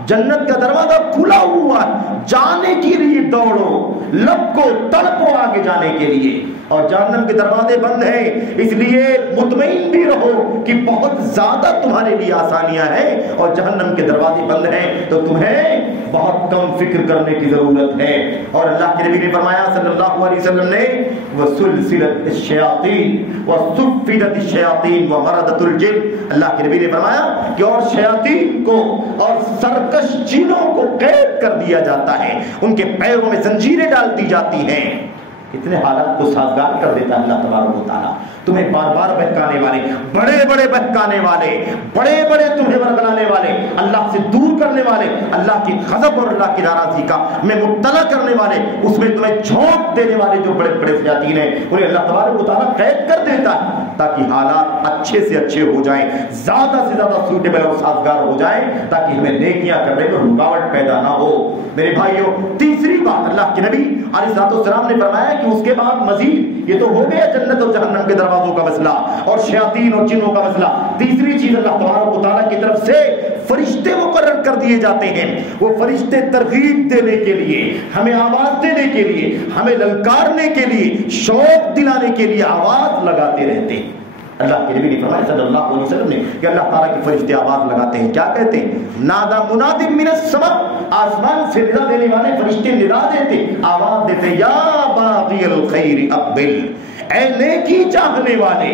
جنت کا دروازہ کھلا ہوا ہے، جانے کے لیے دوڑو، لب کو تڑپو آگے جانے کے لیے، اور جہنم کے دروازے بند ہیں، اس لیے مطمئن بھی رہو کہ بہت زیادہ تمہارے لیے آسانیاں ہیں، اور جہنم کے دروازے بند ہیں تو تمہیں بہت کم فکر کرنے کی ضرورت ہے۔ اور اللہ کے نبی نے فرمایا صلی اللہ علیہ وسلم نے وَسُلْسِلَتِ الشَّيَاطِينِ وَصُفِّدَتِ الشَّيَاطِينِ وَمَرَدَتُ الْجِنِّ، اللہ کے نبی نے فرمایا کہ اور شیاطین کو اور سرکش جنوں کو قید کر دیا جاتا ہے، ان کے پیروں میں زنجیریں ڈال دی جاتی ہیں۔ کتنے حالات کو سازگار کر دیتا ہے اللہ تبارک و تعالیٰ، تمہیں بار بار بہکانے والے، بڑے بڑے بہکانے والے، بڑے بڑے تمہیں ورگلانے والے، اللہ سے دور کرنے والے، اللہ کی غضب اور اللہ کی ناراضی کا میں مبتلا کرنے والے، اس میں تمہیں جھونک دینے والے جو بڑے بڑے شیاطین ہیں انہیں اللہ تبارک و تعالیٰ قید کر دیتا ہے تاکہ حالات اچھے سے اچھے ہو جائیں، زیادہ سے زیادہ سوٹیبل اور سازگار ہو جائیں، تاکہ ہمیں نیکیاں کرنے میں رکاوٹ پیدا نہ ہو۔ میرے بھائیوں، تیسری بات اللہ کے نبی علیہ السلام نے فرمایا کہ اس کے بعد مزید، یہ تو ہو گیا جنت اور جہنم کے دروازوں کا مسئلہ اور شیاطین اور جنوں کا مسئلہ، تیسری چیز اللہ تبارک و تعالیٰ کی طرف سے فرشتے مقرر کر دیے جاتے ہیں، وہ فرشتے ترغیب دینے کے لیے، ہمیں آواز دینے کے لیے، ہمیں للکارنے کے لیے، شوق دلانے کے لیے آواز لگاتے رہتے ہیں۔ اللہ کے نبی نے فرمایا صلی اللہ علیہ وسلم نے کہ اللہ تعالیٰ کے فرشتے آواز لگاتے ہیں، کیا کہتے ہیں؟ نادا مناد من السماء، آسمان سے ندا دینے والے فرشتے ندا دیتے، آواز دیتے، یا باغی الخیر اقبل، اے نیکی چاہنے والے۔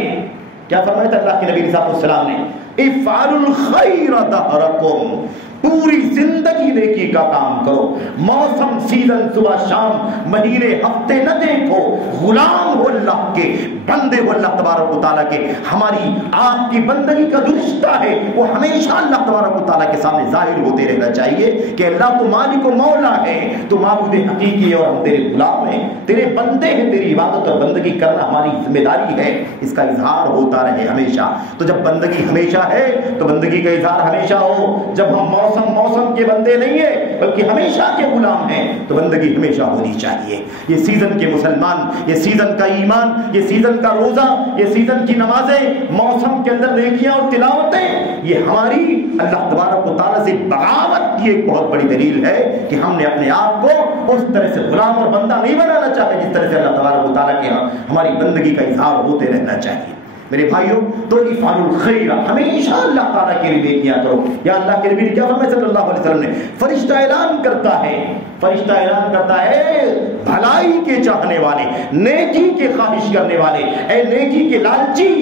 کیا فرمایا تھا اللہ کے نبی صلی اللہ علیہ وسلم نے؟ افعلوا الخیر دہرکم، پوری زندگی نیکی کا کام کرو، موسم سیزن صبح شام مہینے ہفتے نہ دیکھو، غلام ہو اللہ کے، بندے ہو اللہ تبارک و تعالیٰ کے۔ ہماری آپ کی بندگی کا جو رشتہ ہے وہ ہمیشہ اللہ تبارک و تعالیٰ کے سامنے ظاہر ہوتے رہنا چاہیے کہ اللہ تو مالک و مولا ہے، تو معبود حقیقی ہے اور ہم تیرے غلام ہیں، تیرے بندے ہیں، تیری عبادت اور بندگی کرنا ہماری ذمہ داری ہے، اس کا اظہار ہوتا رہے ہمیشہ۔ تو جب بندگی ہمیشہ ہے تو بندگی کا اظہار ہمیشہ ہو، جب ہم موسم کے بندے نہیں ہیں بلکہ ہمیشہ کے غلام ہیں تو بندگی ہمیشہ ہونی چاہیے۔ یہ سیزن کے مسلمان، یہ سیزن کا ایمان، یہ سیزن کا روزہ، یہ سیزن کی نمازیں، موسم کے اندر نیکیاں اور تلاوتیں، یہ ہماری اللہ تبارک و تعالیٰ سے بغاوت کی ایک بہت بڑی دلیل ہے کہ ہم نے اپنے آپ کو اس طرح سے غلام اور بندہ نہیں بنانا چاہتے جس طرح سے اللہ تبارک و تعالیٰ کے ہاں ہماری بندگی کا اظہار ہوتے رہنا چاہیے۔ میرے بھائیوں، تو افعلوا الخیر، ہمیشہ اللہ تعالیٰ کے لیے نیکیاں کرو۔ یا اللہ کے نبی نے کیا فرمایا صلی اللہ علیہ وسلم نے؟ فرشتہ اعلان کرتا ہے، فرشتہ اعلان کرتا ہے، بھلائی کے چاہنے والے، نیکی کے خواہش کرنے والے، اے نیکی کے لالچی،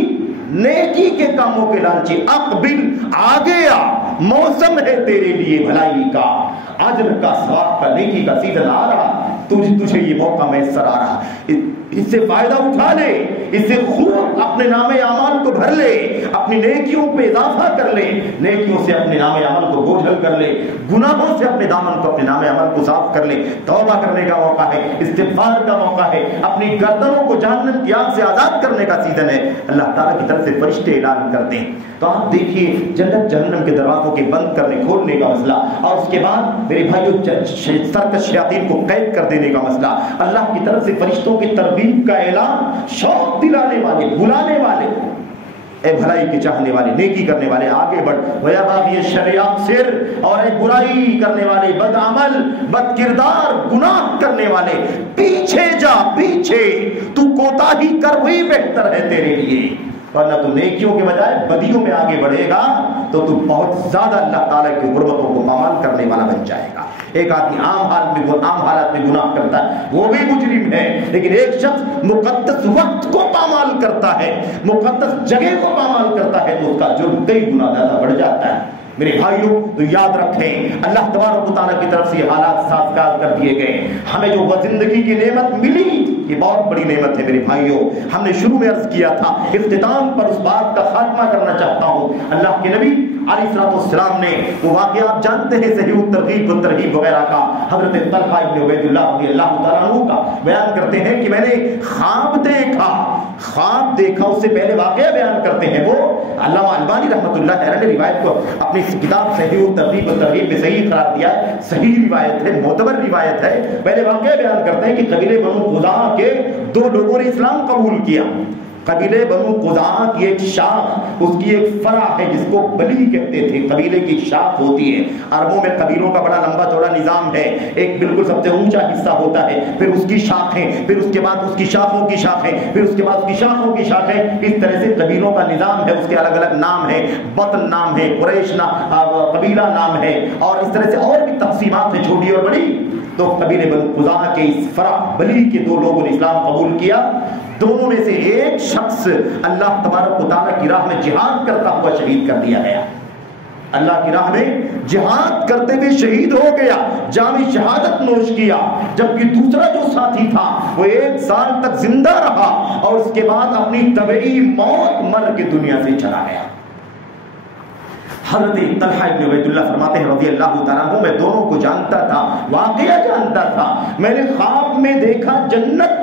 نیکی کے کاموں کے لالچی، اقبل، آگے آ، موسم ہے تیرے لیے بھلائی کا، اجر کا، ثواب کا، نیکی کا سیزن آ رہا، تجھے یہ موقع میسر آ رہا، اس سے فائدہ اٹھا لے، اس سے خوب اپنے نام اعمال کو بھر لے، اپنی نیکیوں پہ اضافہ کر لے، نیکیوں سے اپنے نام عمل کو بوجھل کر لے، گناہوں سے اپنے دامن کو، اپنے نام عمل کو صاف کر لے۔ توبہ کرنے کا موقع ہے، استغفار کا موقع ہے، اپنی گردنوں کو جہنم کی آگ سے آزاد کرنے کا سیزن ہے۔ اللہ تعالیٰ کی طرف سے فرشتے اعلان کرتے ہیں۔ تو آپ دیکھیے جنت جہنم کے دروازوں کے بند کرنے کھولنے کا مسئلہ، اور اس کے بعد میرے بھائیوں سرکش شیاطین کو قید کر دینے کا مسئلہ، اللہ کی طرف سے فرشتوں کی ترغیب کا اعلان، شوق دلانے والے، بلانے والے، اے بھلائی کے چاہنے والے، نیکی کرنے والے آگے بڑھ، وَيَا بَاغِيَ الشَّرِّ أَقْصِرْ، اور اے برائی کرنے والے، بد عمل، بد کردار، گناہ کرنے والے پیچھے جا، پیچھے، تو کوتاہی کر وہی بہتر ہے تیرے لیے، ورنہ تو نیکیوں کے بجائے بدیوں میں آگے بڑھے گا تو بہت زیادہ اللہ تعالیٰ کی حرمتوں کو پامال کرنے والا بن جائے گا۔ ایک آدمی عام حالات میں گناہ کرتا ہے، وہ بھی مجرم ہے، لیکن ایک شخص مقدس وقت کو پامال کرتا ہے، مقدس جگہ کو پامال کرتا ہے، تو اس کا جرم کئی گنا زیادہ بڑھ جاتا ہے۔ میرے بھائیوں تو یاد رکھیں اللہ تبارک و تعالیٰ کی طرف سے یہ حالات سازگار کر دیے گئے. ہمیں جو وہ زندگی کی نعمت ملی یہ بہت بڑی نعمت ہے میرے بھائیوں. ہم نے شروع میں عرض کیا تھا, اختتام پر اس بات کا خاتمہ کرنا چاہتا ہوں. اللہ کے نبی علیہ الصلوۃ والسلام نے وہ واقعہ آپ جانتے ہیں صحیح الترغیب و ترغیب وغیرہ کا, حضرت طلحہ ابن عبید اللہ رضی اللہ تعالیٰ عنہ کا بیان کرتے ہیں کہ میں نے خواب دیکھا. اس سے پہلے واقعہ بیان کرتے ہیں وہ علامہ البانی رحمۃ اللہ علیہ نے روایت کو اپنی کتاب صحیح الترغیب و ترغیب میں صحیح قرار دیا ہے. صحیح روایت ہے, معتبر روایت ہے. پہلے واقعہ بیان کرتے ہیں کہ قبیلے بنو خزاعہ کے 2 لوگوں نے اسلام قبول کیا. قبیلے بنو خزاعہ کی ایک شاخ, اس کی ایک فرع ہے جس کو بلی کہتے تھے. قبیلے کی شاخ ہوتی ہے. عربوں میں قبیلوں کا بڑا لمبا چوڑا نظام ہے. ایک بالکل سب سے اونچا حصہ ہوتا ہے, پھر اس کی شاخیں, پھر اس کے بعد اس کی شاخوں کی شاخیں, پھر اس کے بعد اس کی شاخوں کی شاخیں. اس طرح سے قبیلوں کا نظام ہے. اس کے الگ الگ نام ہے. بطن نام ہے, قریش قبیلہ نام ہے, اور اس طرح سے اور بھی تقسیمات ہیں چھوٹی اور بڑی. تو قبیلے بنو خزاعہ کے اس فرع بلی کے 2 لوگوں نے اسلام قبول کیا. دونوں میں سے ایک شخص اللہ تبارک و تعالیٰ کی راہ میں جہاد کرتا ہوا شہید کر دیا گیا. اللہ کی راہ میں جہاد کرتے ہوئے شہید ہو گیا, جام شہادت نوش کیا. جبکہ دوسرا جو ساتھی تھا وہ 1 سال تک زندہ رہا اور اس کے بعد اپنی طبعی موت مر کے دنیا سے چلا گیا. حضرت طلحہ ابن عبید اللہ فرماتے ہیں رضی اللہ تعالیٰ عنہ, میں دونوں کو جانتا تھا, واقعہ جانتا تھا. میں نے خواب میں دیکھا جنت,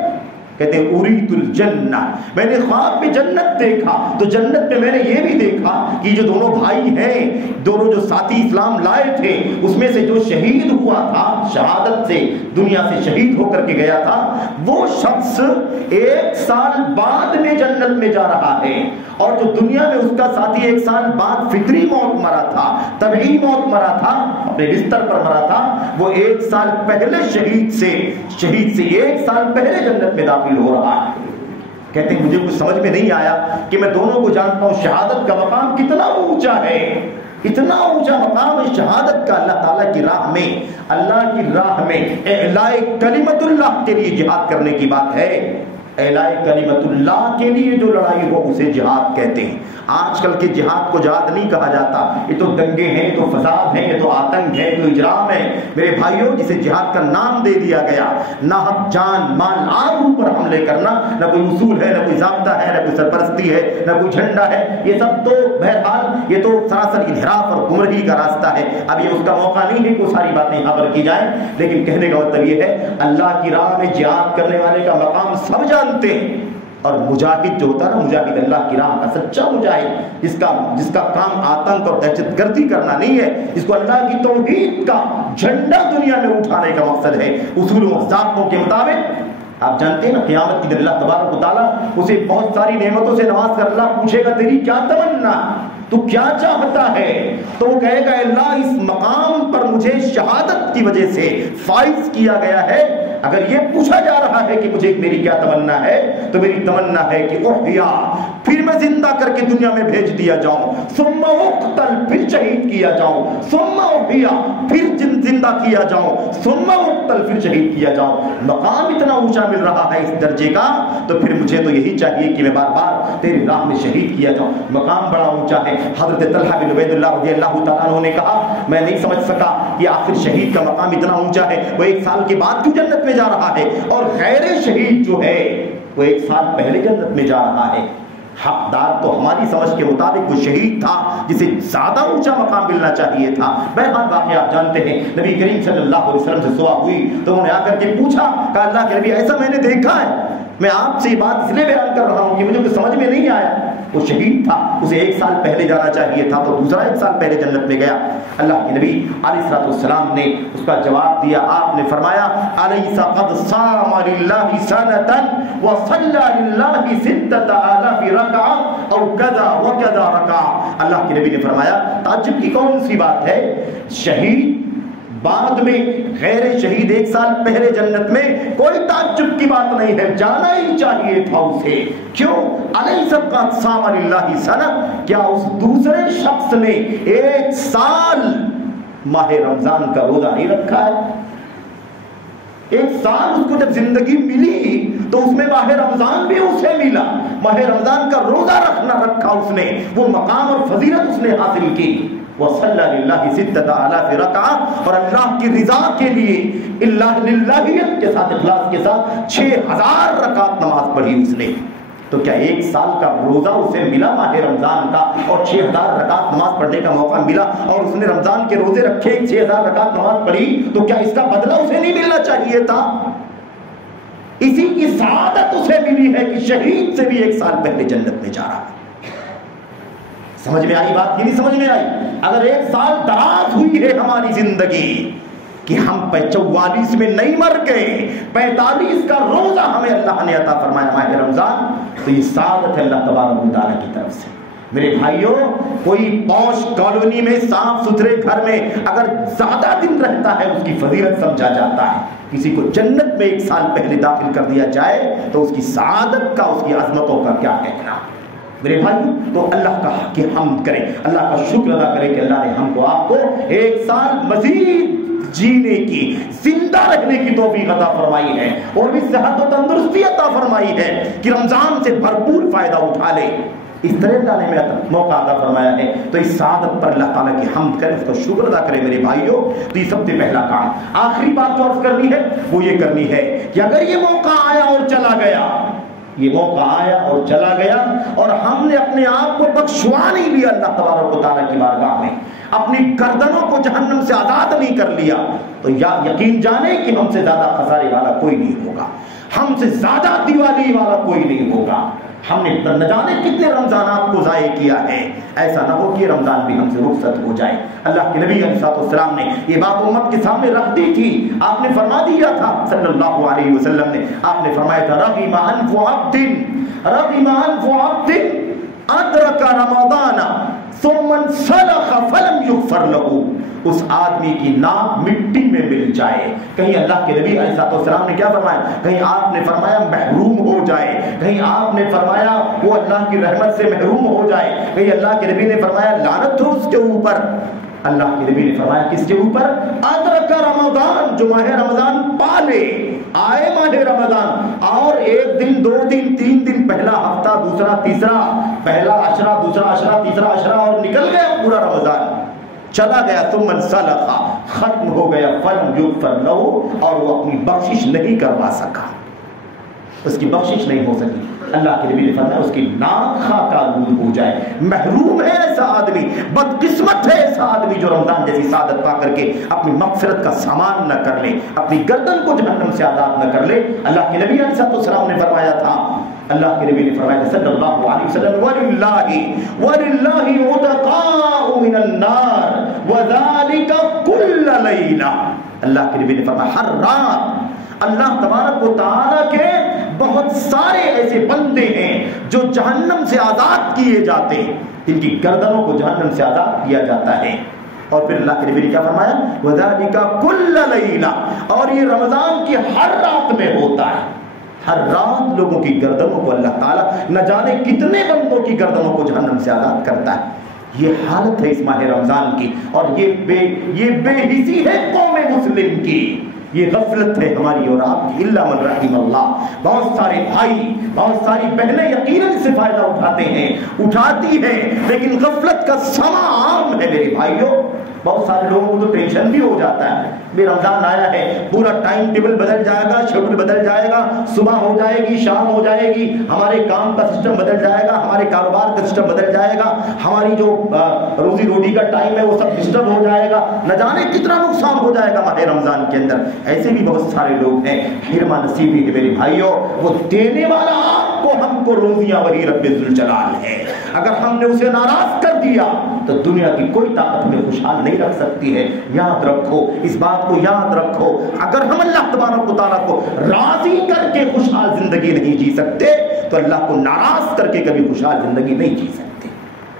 کہتے ہیں اریت الجنہ, میں نے خواب میں جنت دیکھا. تو جنت میں میں نے یہ بھی دیکھا کہ جو دونوں بھائی ہیں, دونوں جو ساتھی اسلام لائے تھے, اس میں سے جو شہید ہوا تھا, شہادت سے دنیا سے شہید ہو کر کے گیا تھا, وہ شخص 1 سال بعد میں جنت میں جا رہا ہے. اور جو دنیا میں اس کا ساتھی 1 سال بعد فطری موت مرا تھا, طبعی موت مرا تھا, اپنے بستر پر مرا تھا, وہ 1 سال پہلے شہید سے 1 سال پہلے جنت میں داخل ہو رہا ہے. کہتے ہیں مجھے کچھ سمجھ میں نہیں آیا کہ میں دونوں کو جانتا ہوں. شہادت کا مقام کتنا اونچا ہے, اتنا اونچا مقام ہے شہادت کا. اللہ تعالیٰ کی راہ میں, اللہ کی راہ میں اعلاء کلمت اللہ کے لیے جہاد کرنے کی بات ہے. اعلاء کلمت اللہ کے لیے جو لڑائی ہو اسے جہاد کہتے ہیں. آج کل کے جہاد کو جہاد نہیں کہا جاتا. یہ تو دنگے ہیں, یہ تو فساد ہیں, یہ تو آتنک ہے, یہ تو اجرام ہے. میرے بھائیوں, جسے جہاد کا نام دے دیا گیا, ناحق جان مال آبرو پر حملے کرنا, نہ کوئی اصول ہے, نہ کوئی ضابطہ ہے, نہ کوئی سرپرستی ہے, نہ کوئی جھنڈا ہے. یہ سب تو بہرحال یہ تو سراسر انحراف اور گمراہی کا راستہ ہے. اب یہ اس کا موقع نہیں ہے کہ ساری باتیں یہاں پر کی جائیں, لیکن کہنے کا مطلب یہ ہے اللہ کی راہ میں جہاد کرنے والے کا مقام سب جانتے ہیں. اور مجاہد جو ہوتا ہے نا, مجاہد اللہ کی راہ کا سچا مجاہد, جس کا کام آتنک اور دہشت گردی کرنا نہیں ہے, جس کو اللہ کی توحید کا جھنڈا دنیا میں اٹھانے کا مقصد ہے اصول و ضابطوں کے مطابق. آپ جانتے ہیں نا قیامت کے دن اللہ تبارک و تعالیٰ اسے بہت ساری نعمتوں سے نواز کر اللہ پوچھے گا تیری کیا تمنا, تو کیا چاہتا ہے؟ تو وہ کہے گا اللہ اس مقام پر مجھے شہادت کی وجہ سے فائز کیا گیا ہے. اگر یہ پوچھا جا رہا ہے کہ مجھے میری کیا تمنا ہے, تو میری تمنا ہے کہ احیا, پھر میں زندہ کر کے دنیا میں بھیج دیا جاؤں, ثم اقتل, پھر شہید کیا جاؤں, ثم احیا, پھر زندہ کیا جاؤں, ثم اقتل, پھر شہید کیا جاؤں. مقام اتنا اونچا مل رہا ہے اس درجے کا, تو پھر مجھے تو یہی چاہیے کہ میں بار بار تیری راہ میں شہید کیا جاؤں. مقام بڑا اونچا ہے. حضرت طلحہ بن عبید اللہ رضی اللہ تعالیٰ عنہ نے کہا میں نہیں سمجھ سکا کہ آخر شہید کا مقام اتنا اونچا ہے, وہ 1 سال کے بعد کیوں جنت میں جا رہا ہے, اور غیر شہید جو ہے وہ 1 سال پہلے جنت میں جا رہا ہے. حقدار تو ہماری سمجھ کے مطابق وہ شہید تھا جسے زیادہ اونچا مقام ملنا چاہیے تھا. بہرحال واقعہ آپ جانتے ہیں, نبی کریم صلی اللہ علیہ وسلم سے صبح ہوئی تو انہوں نے آ کر کے پوچھا کہ اللہ کے نبی ایسا میں نے دیکھا ہے, میں آپ سے یہ بات اس لیے بیان کر رہا ہوں کہ مجھے کچھ سمجھ میں نہیں آیا. وہ شہید تھا, اسے 1 سال پہلے جانا چاہیے تھا, تو دوسرا 1 سال پہلے جنت میں گیا. اللہ کے نبی علیہ الصلوۃ والسلام نے اس کا جواب دیا. آپ نے فرمایا الیس قد صام للہ سنۃ وصلی للہ 6000 رکعۃ او کذا وکذا رکعۃ. اللہ کے نبی نے فرمایا تعجب کی کون سی بات ہے, شہید بعد میں غیر شہید 1 سال پہلے جنت میں, کوئی تعجب کی بات نہیں ہے, جانا ہی چاہیے تھا اسے. کیوں؟ الیس قد صام للہ سنۃ, کیا اس دوسرے شخص نے 1 سال ماہ رمضان کا روزہ نہیں رکھا ہے؟ 1 سال اس کو جب زندگی ملی تو اس میں ماہ رمضان بھی اسے ملا, ماہ رمضان کا روزہ رکھا اس نے, وہ مقام اور فضیلت اس نے حاصل کی. وصلی للہ ستۃ آلاف رکعہ، اور اللہ کی رضا کے لیے اللہ للہیت کے ساتھ، اخلاص کے ساتھ 6000 رکعت نماز پڑھی اس نے۔ تو کیا ایک سال کا روزہ اسے ملا ماہ رمضان کا، اور 6000 رکعت نماز پڑھنے کا موقع ملا، اور اس نے رمضان کے روزے رکھے، 6000 رکعت نماز پڑھی، تو کیا اس کا بدلہ اسے نہیں ملنا چاہیے تھا؟ اسی کی سعادت اسے ملی ہے کہ شہید سے بھی 1 سال پہلے جنت میں جا رہا ہے۔ سمجھ میں آئی بات کہ نہیں سمجھ میں آئی؟ اگر 1 سال دراز ہوئی ہے ہماری زندگی کہ ہم 44 میں نہیں مر گئے، 45 کا روزہ ہمیں اللہ نے عطا فرمایا ماہ رمضان، تو یہ سعادت ہے اللہ تبارک و تعالیٰ کی طرف سے۔ میرے بھائیوں، کوئی پوش کالونی میں صاف ستھرے گھر میں اگر زیادہ دن رہتا ہے اس کی فضیلت سمجھا جاتا ہے، کسی کو جنت میں 1 سال پہلے داخل کر دیا جائے تو اس کی سعادت کا، اس کی عظمتوں کا کیا کہنا۔ میرے بھائی، تو اللہ کا کہ حمد کریں، اللہ کا شکر ادا کریں کہ اللہ نے ہم کو آپ کو 1 سال مزید جینے کی، زندہ رہنے کی توفیق عطا فرمائی ہے، اور بھی صحت و تندرستی عطا فرمائی ہے کہ رمضان سے بھرپور فائدہ اٹھا لے۔ اس طرح اللہ نے موقع عطا فرمایا ہے، تو اس سعادت پر اللہ تعالیٰ کی حمد کریں، اس کا شکر ادا کریں میرے بھائیوں۔ تو یہ سب سے پہلا کام۔ آخری بات جو عرض کرنی ہے وہ یہ کرنی ہے کہ اگر یہ موقع آیا اور چلا گیا، یہ موقع آیا اور چلا گیا، اور ہم نے اپنے آپ کو بخشوا نہیں لیا اللہ تبارک و تعالیٰ کی بارگاہ میں، اپنی گردنوں کو جہنم سے آزاد نہیں کر لیا، تو یا یقین جانے کہ ہم سے زیادہ خسارے والا کوئی نہیں ہوگا، ہم سے زیادہ دیوالی والا کوئی نہیں ہوگا۔ ہم نے نہ جانے کتنے رمضانات کو ضائع کیا ہے، ایسا نہ ہو کہ رمضان بھی ہم سے رخصت ہو جائے۔ اللہ کے نبی علیہ السلام نے یہ بات امت کے سامنے رکھ دی تھی، آپ نے فرما دیا تھا صلی اللہ علیہ وسلم نے، آپ نے فرمایا تھا رغم انف عبد ادرک رمضان ثم انسلخ فلم یغفر له، اس آدمی کی ناک مٹی میں مل جائے۔ کہیں اللہ کے نبی علیہ السلام نے کیا فرمایا؟ کہیں آپ نے فرمایا محروم ہو جائے، کہیں آپ نے فرمایا وہ اللہ کی رحمت سے محروم ہو جائے، کہیں اللہ کے نبی نے فرمایا لعنت ہو اس کے اوپر۔ اللہ کے نبی نے فرمایا کس کے اوپر؟ ادرک رمضان، جو ماہ رمضان پالے، آئے ماہ رمضان، اور 1 دن 2 دن 3 دن، پہلا ہفتہ دوسرا تیسرا، پہلا عشرہ دوسرا عشرہ تیسرا عشرہ، اور نکل گیا پورا رمضان، چلا گیا، ثم انسلخ، ختم ہو گیا، فلم یغفر له، اور وہ اپنی بخشش نہیں کروا سکا، اس کی بخشش نہیں ہو سکی۔ اللہ کے نبی نے فرمایا اس کی ناک خاک آلود ہو جائے۔ محروم ہے ایسا آدمی، بدقسمت ہے ایسا آدمی جو رمضان جیسی سعادت پا کر کے اپنی مغفرت کا سامان نہ کر لے، اپنی گردن کو جہنم سے آزاد نہ کر لے۔ اللہ کے نبی علیہ السلام نے فرمایا تھا، اللہ کے نبی نے فرمایا تھا صلی اللہ علیہ وسلم، وَلِلَّهِ عُتَقَاءُ مِنَ النَّارِ وَذَلِكَ كُلَّ لَيْلَةٍ، اللہ کے نبی نے فرمایا ہر رات اللہ تبارک و تعالیٰ کے بہت سارے ایسے بندے ہیں جو جہنم سے آزاد کیے جاتے ہیں، جن کی گردنوں کو جہنم سے آزاد کیا جاتا ہے۔ اور پھر اللہ کے نبی نے کیا فرمایا؟ وَذَلِكَ كُلَّ لَيْلَةٍ، اور یہ رمضان کی ہر رات میں ہوتا ہے، ہر رات لوگوں کی گردنوں کو اللہ تعالیٰ نہ جانے کتنے بندوں کی گردنوں کو جہنم سے آزاد کرتا ہے۔ یہ حالت ہے اس ماہ رمضان کی، اور یہ بے حسی ہے قوم مسلم کی، یہ غفلت ہے ہماری اور آپ کی، الا من رحم اللہ۔ بہت سارے بھائی، بہت ساری بہنیں یقیناً سے فائدہ اٹھاتے ہیں، اٹھاتی ہیں، لیکن غفلت کا سما عام ہے میرے بھائیوں۔ بہت سارے لوگوں کو تو ٹینشن بھی ہو جاتا ہے، بے رمضان آیا ہے، پورا ٹائم ٹیبل بدل جائے گا، شیڈول بدل جائے گا، صبح ہو جائے گی، شام ہو جائے گی، ہمارے کام کا سسٹم بدل جائے گا، ہمارے کاروبار کا سسٹم بدل جائے گا، ہماری جو روزی روٹی کا ٹائم ہے وہ سب ڈسٹرب ہو جائے گا، نہ جانے کتنا نقصان ہو جائے گا ماہ رمضان کے اندر۔ ایسے بھی بہت سارے لوگ ہیں، حرمہ نصیبی ہے میرے بھائیوں، وہ دینے والا آپ کو ہم کو روزیاں وہی رب ذوالجلال ہے، اگر ہم نے اسے ناراض کر دیا تو دنیا کی کوئی طاقت ہمیں خوشحال نہیں رکھ سکتی ہے۔ یاد رکھو اس بات کو، یاد رکھو، اگر ہم اللہ تبارک و تعالیٰ کو راضی کر کے خوشحال زندگی نہیں جی سکتے تو اللہ کو ناراض کر کے کبھی خوشحال زندگی نہیں جی سکتے۔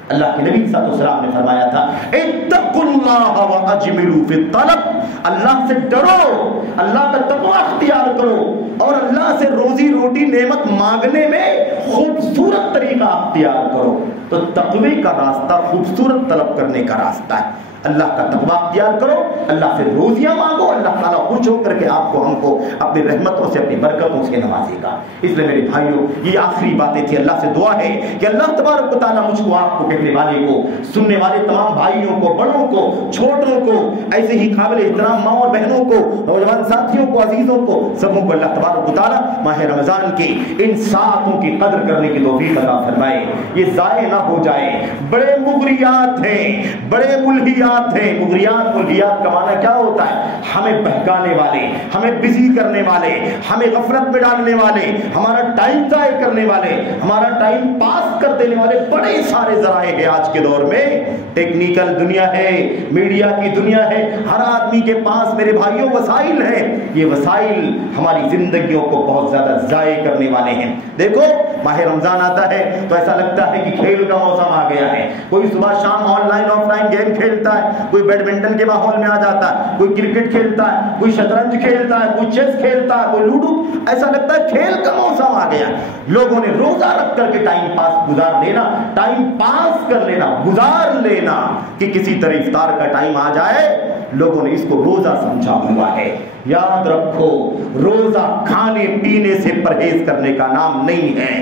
اللہ کے نبی صلی اللہ علیہ وسلم نے فرمایا تھا اتقوا اللہ واجملوا فی الطلب، اللہ سے ڈرو، اللہ کا تقوی اختیار کرو، اور اللہ سے روزی روٹی نعمت مانگنے میں خوبصورت طریقہ اختیار کرو۔ تو تقوی کا راستہ خوبصورت طلب کرنے کا راستہ ہے۔ اللہ کا تقویٰ اختیار کرو، اللہ سے روزیاں مانگو، اللہ تعالیٰ خوش ہو کر کے آپ کو ہم کو اپنی رحمتوں سے اپنی برکتوں سے نوازے گا۔ اس لیے میرے بھائیوں یہ آخری باتیں تھی، اللہ سے دعا ہے کہ اللہ تبارک و تعالیٰ مجھ کو آپ کو کہنے والے کو سننے والے تمام بھائیوں کو بڑوں کو چھوٹوں کو ایسے ہی قابل احترام ماں اور بہنوں کو نوجوان ساتھیوں کو عزیزوں کو سبوں کو اللہ تبارک و تعالیٰ ماہ رمضان کی ان ساعتوں کی قدر کرنے کی توفیق عطا فرمائے، یہ ضائع نہ ہو جائے۔ بڑے مغریات ہیں، بڑے ملہیات ہیں۔ مغریات ملہیات کا معنی کیا ہوتا ہے؟ ہمیں بہکانے والے، ہمیں بزی کرنے والے، ہمیں غفلت میں ڈالنے والے، ہمارا ٹائم ضائع کرنے والے، ہمارا ٹائم پاس کر دینے والے بڑے سارے ذرائع ہیں آج کے دور میں۔ ٹیکنیکل دنیا ہے، میڈیا کی دنیا ہے، ہر آدمی کے پاس میرے بھائیوں وسائل ہیں، یہ وسائل ہماری زندگیوں کو بہت زیادہ ضائع کرنے والے ہیں۔ دیکھو ماہ رمضان آتا ہے تو ایسا لگتا ہے کہ کھیل کا موسم آ گیا ہے، کوئی صبح شام on line of line game کھیلتا ہے، کوئی بیڈمنٹن کے ماحول میں آ جاتا ہے، کوئی کرکٹ کھیلتا ہے، کوئی شطرنج کھیلتا ہے، کوئی چیس کھیلتا ہے، کوئی لوڈو، ایسا لگتا ہے کھیل کا موسم آ گیا۔ لوگوں نے روزہ رکھ کر کے ٹائم پاس گزار لینا، ٹائم پاس کر لینا، گزار لینا کہ کسی طرح افطار کا ٹائم آ جائے، لوگوں نے اس کو روزہ سمجھا ہوا ہے۔ یاد رکھو روزہ کھانے پینے سے پرہیز کرنے کا نام نہیں ہے،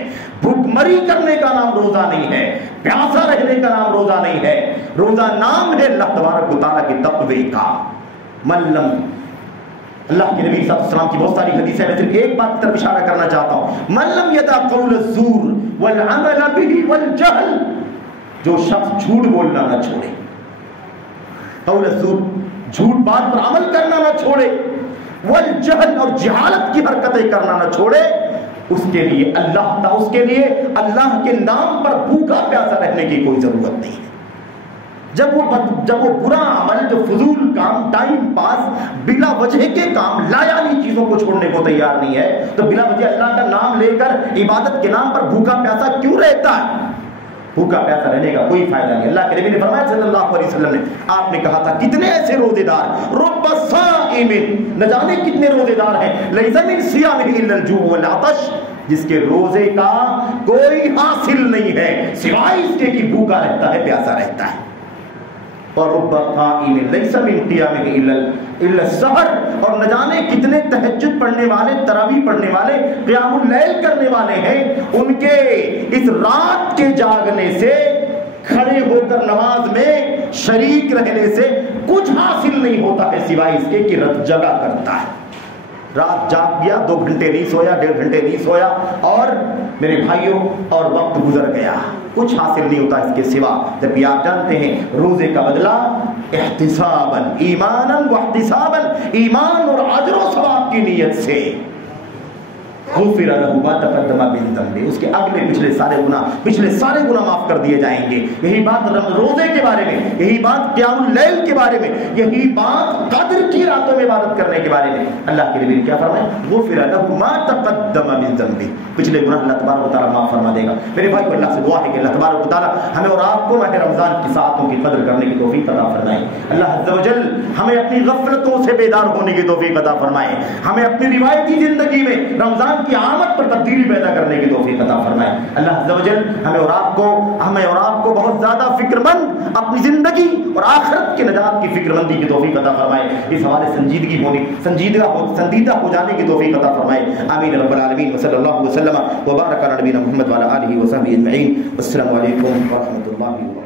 بھوک مری کرنے کا نام روزہ نہیں ہے، پیاسا رہنے کا نام روزہ نہیں ہے۔ روزہ نام ہے اللہ تبارک و تعالیٰ کے تقوی کا۔ ملم اللہ کے نبی صلی اللہ علیہ وسلم کی بہت ساری حدیثیں، میں صرف ایک بات کی طرف اشارہ کرنا چاہتا ہوں، من لم یدع قول الزور والعمل به والجہل، جو شخص جھوٹ بولنا نہ چھوڑے، قول الزور جھوٹ بات پر عمل کرنا نہ چھوڑے، والجہل اور جہالت کی حرکتیں کرنا نہ چھوڑے، اس کے لیے اللہ کے نام پر بھوکا پیاسا رہنے کی کوئی ضرورت نہیں ہے۔ جب وہ برا عمل، جو فضول کام، ٹائم پاس، بلا وجہ کے کام، لایانی چیزوں کو چھوڑنے کو تیار نہیں ہے، تو بلا وجہ اللہ کا نام لے کر عبادت کے نام پر بھوکا پیاسا کیوں رہتا ہے؟ بھوکا پیاسا رہنے کا کوئی فائدہ نہیں۔ اللہ کے نبی نے فرمایا صلی اللہ علیہ وسلم نے، آپ نے کہا تھا کتنے ایسے روزے دار، رب صائم، نہ جانے کتنے روزے دار ہیں، لیس من صیامہ الا الجوع والعطش، جس کے روزے کا کوئی حاصل نہیں ہے سوائے اس کے کہ بھوکا رہتا ہے، پیاسا رہتا ہے۔ اور رب قائم لیس من قیامہ الا السحر، اور نہ جانے کتنے تہجد پڑھنے والے، تراویح پڑھنے والے، قیام اللیل کرنے والے ہیں، ان کے اس رات کے جاگنے سے، کھڑے ہو کر نماز میں شریک رہنے سے کچھ حاصل نہیں ہوتا ہے سوائے اس کے کہ رت جگہ کرتا ہے۔ رات جاگ گیا، 2 گھنٹے نہیں سویا، 1.5 گھنٹے نہیں سویا، اور میرے بھائیوں اور وقت گزر گیا، کچھ حاصل نہیں ہوتا اس کے سوا۔ جبکہ آپ جانتے ہیں روزے کا بدلہ احتساباً ایماناً واحتساباً، ایمان اور اجر و ثواب کی نیت سے، غفر لہ ما تقدم من ذنبہ، اس کے اگلے پچھلے سارے گناہ معاف کر دیے جائیں گے۔ یہی بات روزے کے بارے میں، یہی بات قیام اللیل کے بارے میں، یہی بات قدر کی راتوں میں عبادت کرنے کے بارے میں۔ اللہ کے نبی نے کیا فرمایا؟ غفر لہ ما تقدم من ذنبہ، پچھلے گناہ اللہ تبارک و تعالیٰ معاف فرما دے گا۔ میرے بھائی کو اللہ سے دعا ہے کہ اللہ تبارک و تعالیٰ ہمیں اور آپ کو ماہ رمضان کی ساعتوں کی قدر کرنے کی توفیق عطا فرمائے۔ اللہ عز و جل ہمیں اپنی غفلتوں سے بیدار ہونے کی توفیق عطا فرمائے، ہمیں اپنی روایتی زندگی میں رمضان کی آمد پر تبدیلی پیدا کرنے کی توفیق عطا فرمائے۔ اللہ عز و جل ہمیں اور آپ کو بہت زیادہ فکر مند اپنی زندگی اور آخرت کے نجات کی فکر مندی کی توفیق عطا فرمائے۔ اس حوالے سنجیدہ ہو جانے کی توفیق عطا فرمائے۔ آمین رب العالمین، وصلی اللہ وسلم وبارک علی نبینا محمد وعلی آلہ وصحبہ اجمعین۔ السلام علیکم ورحمۃ اللہ وبرکاتہ۔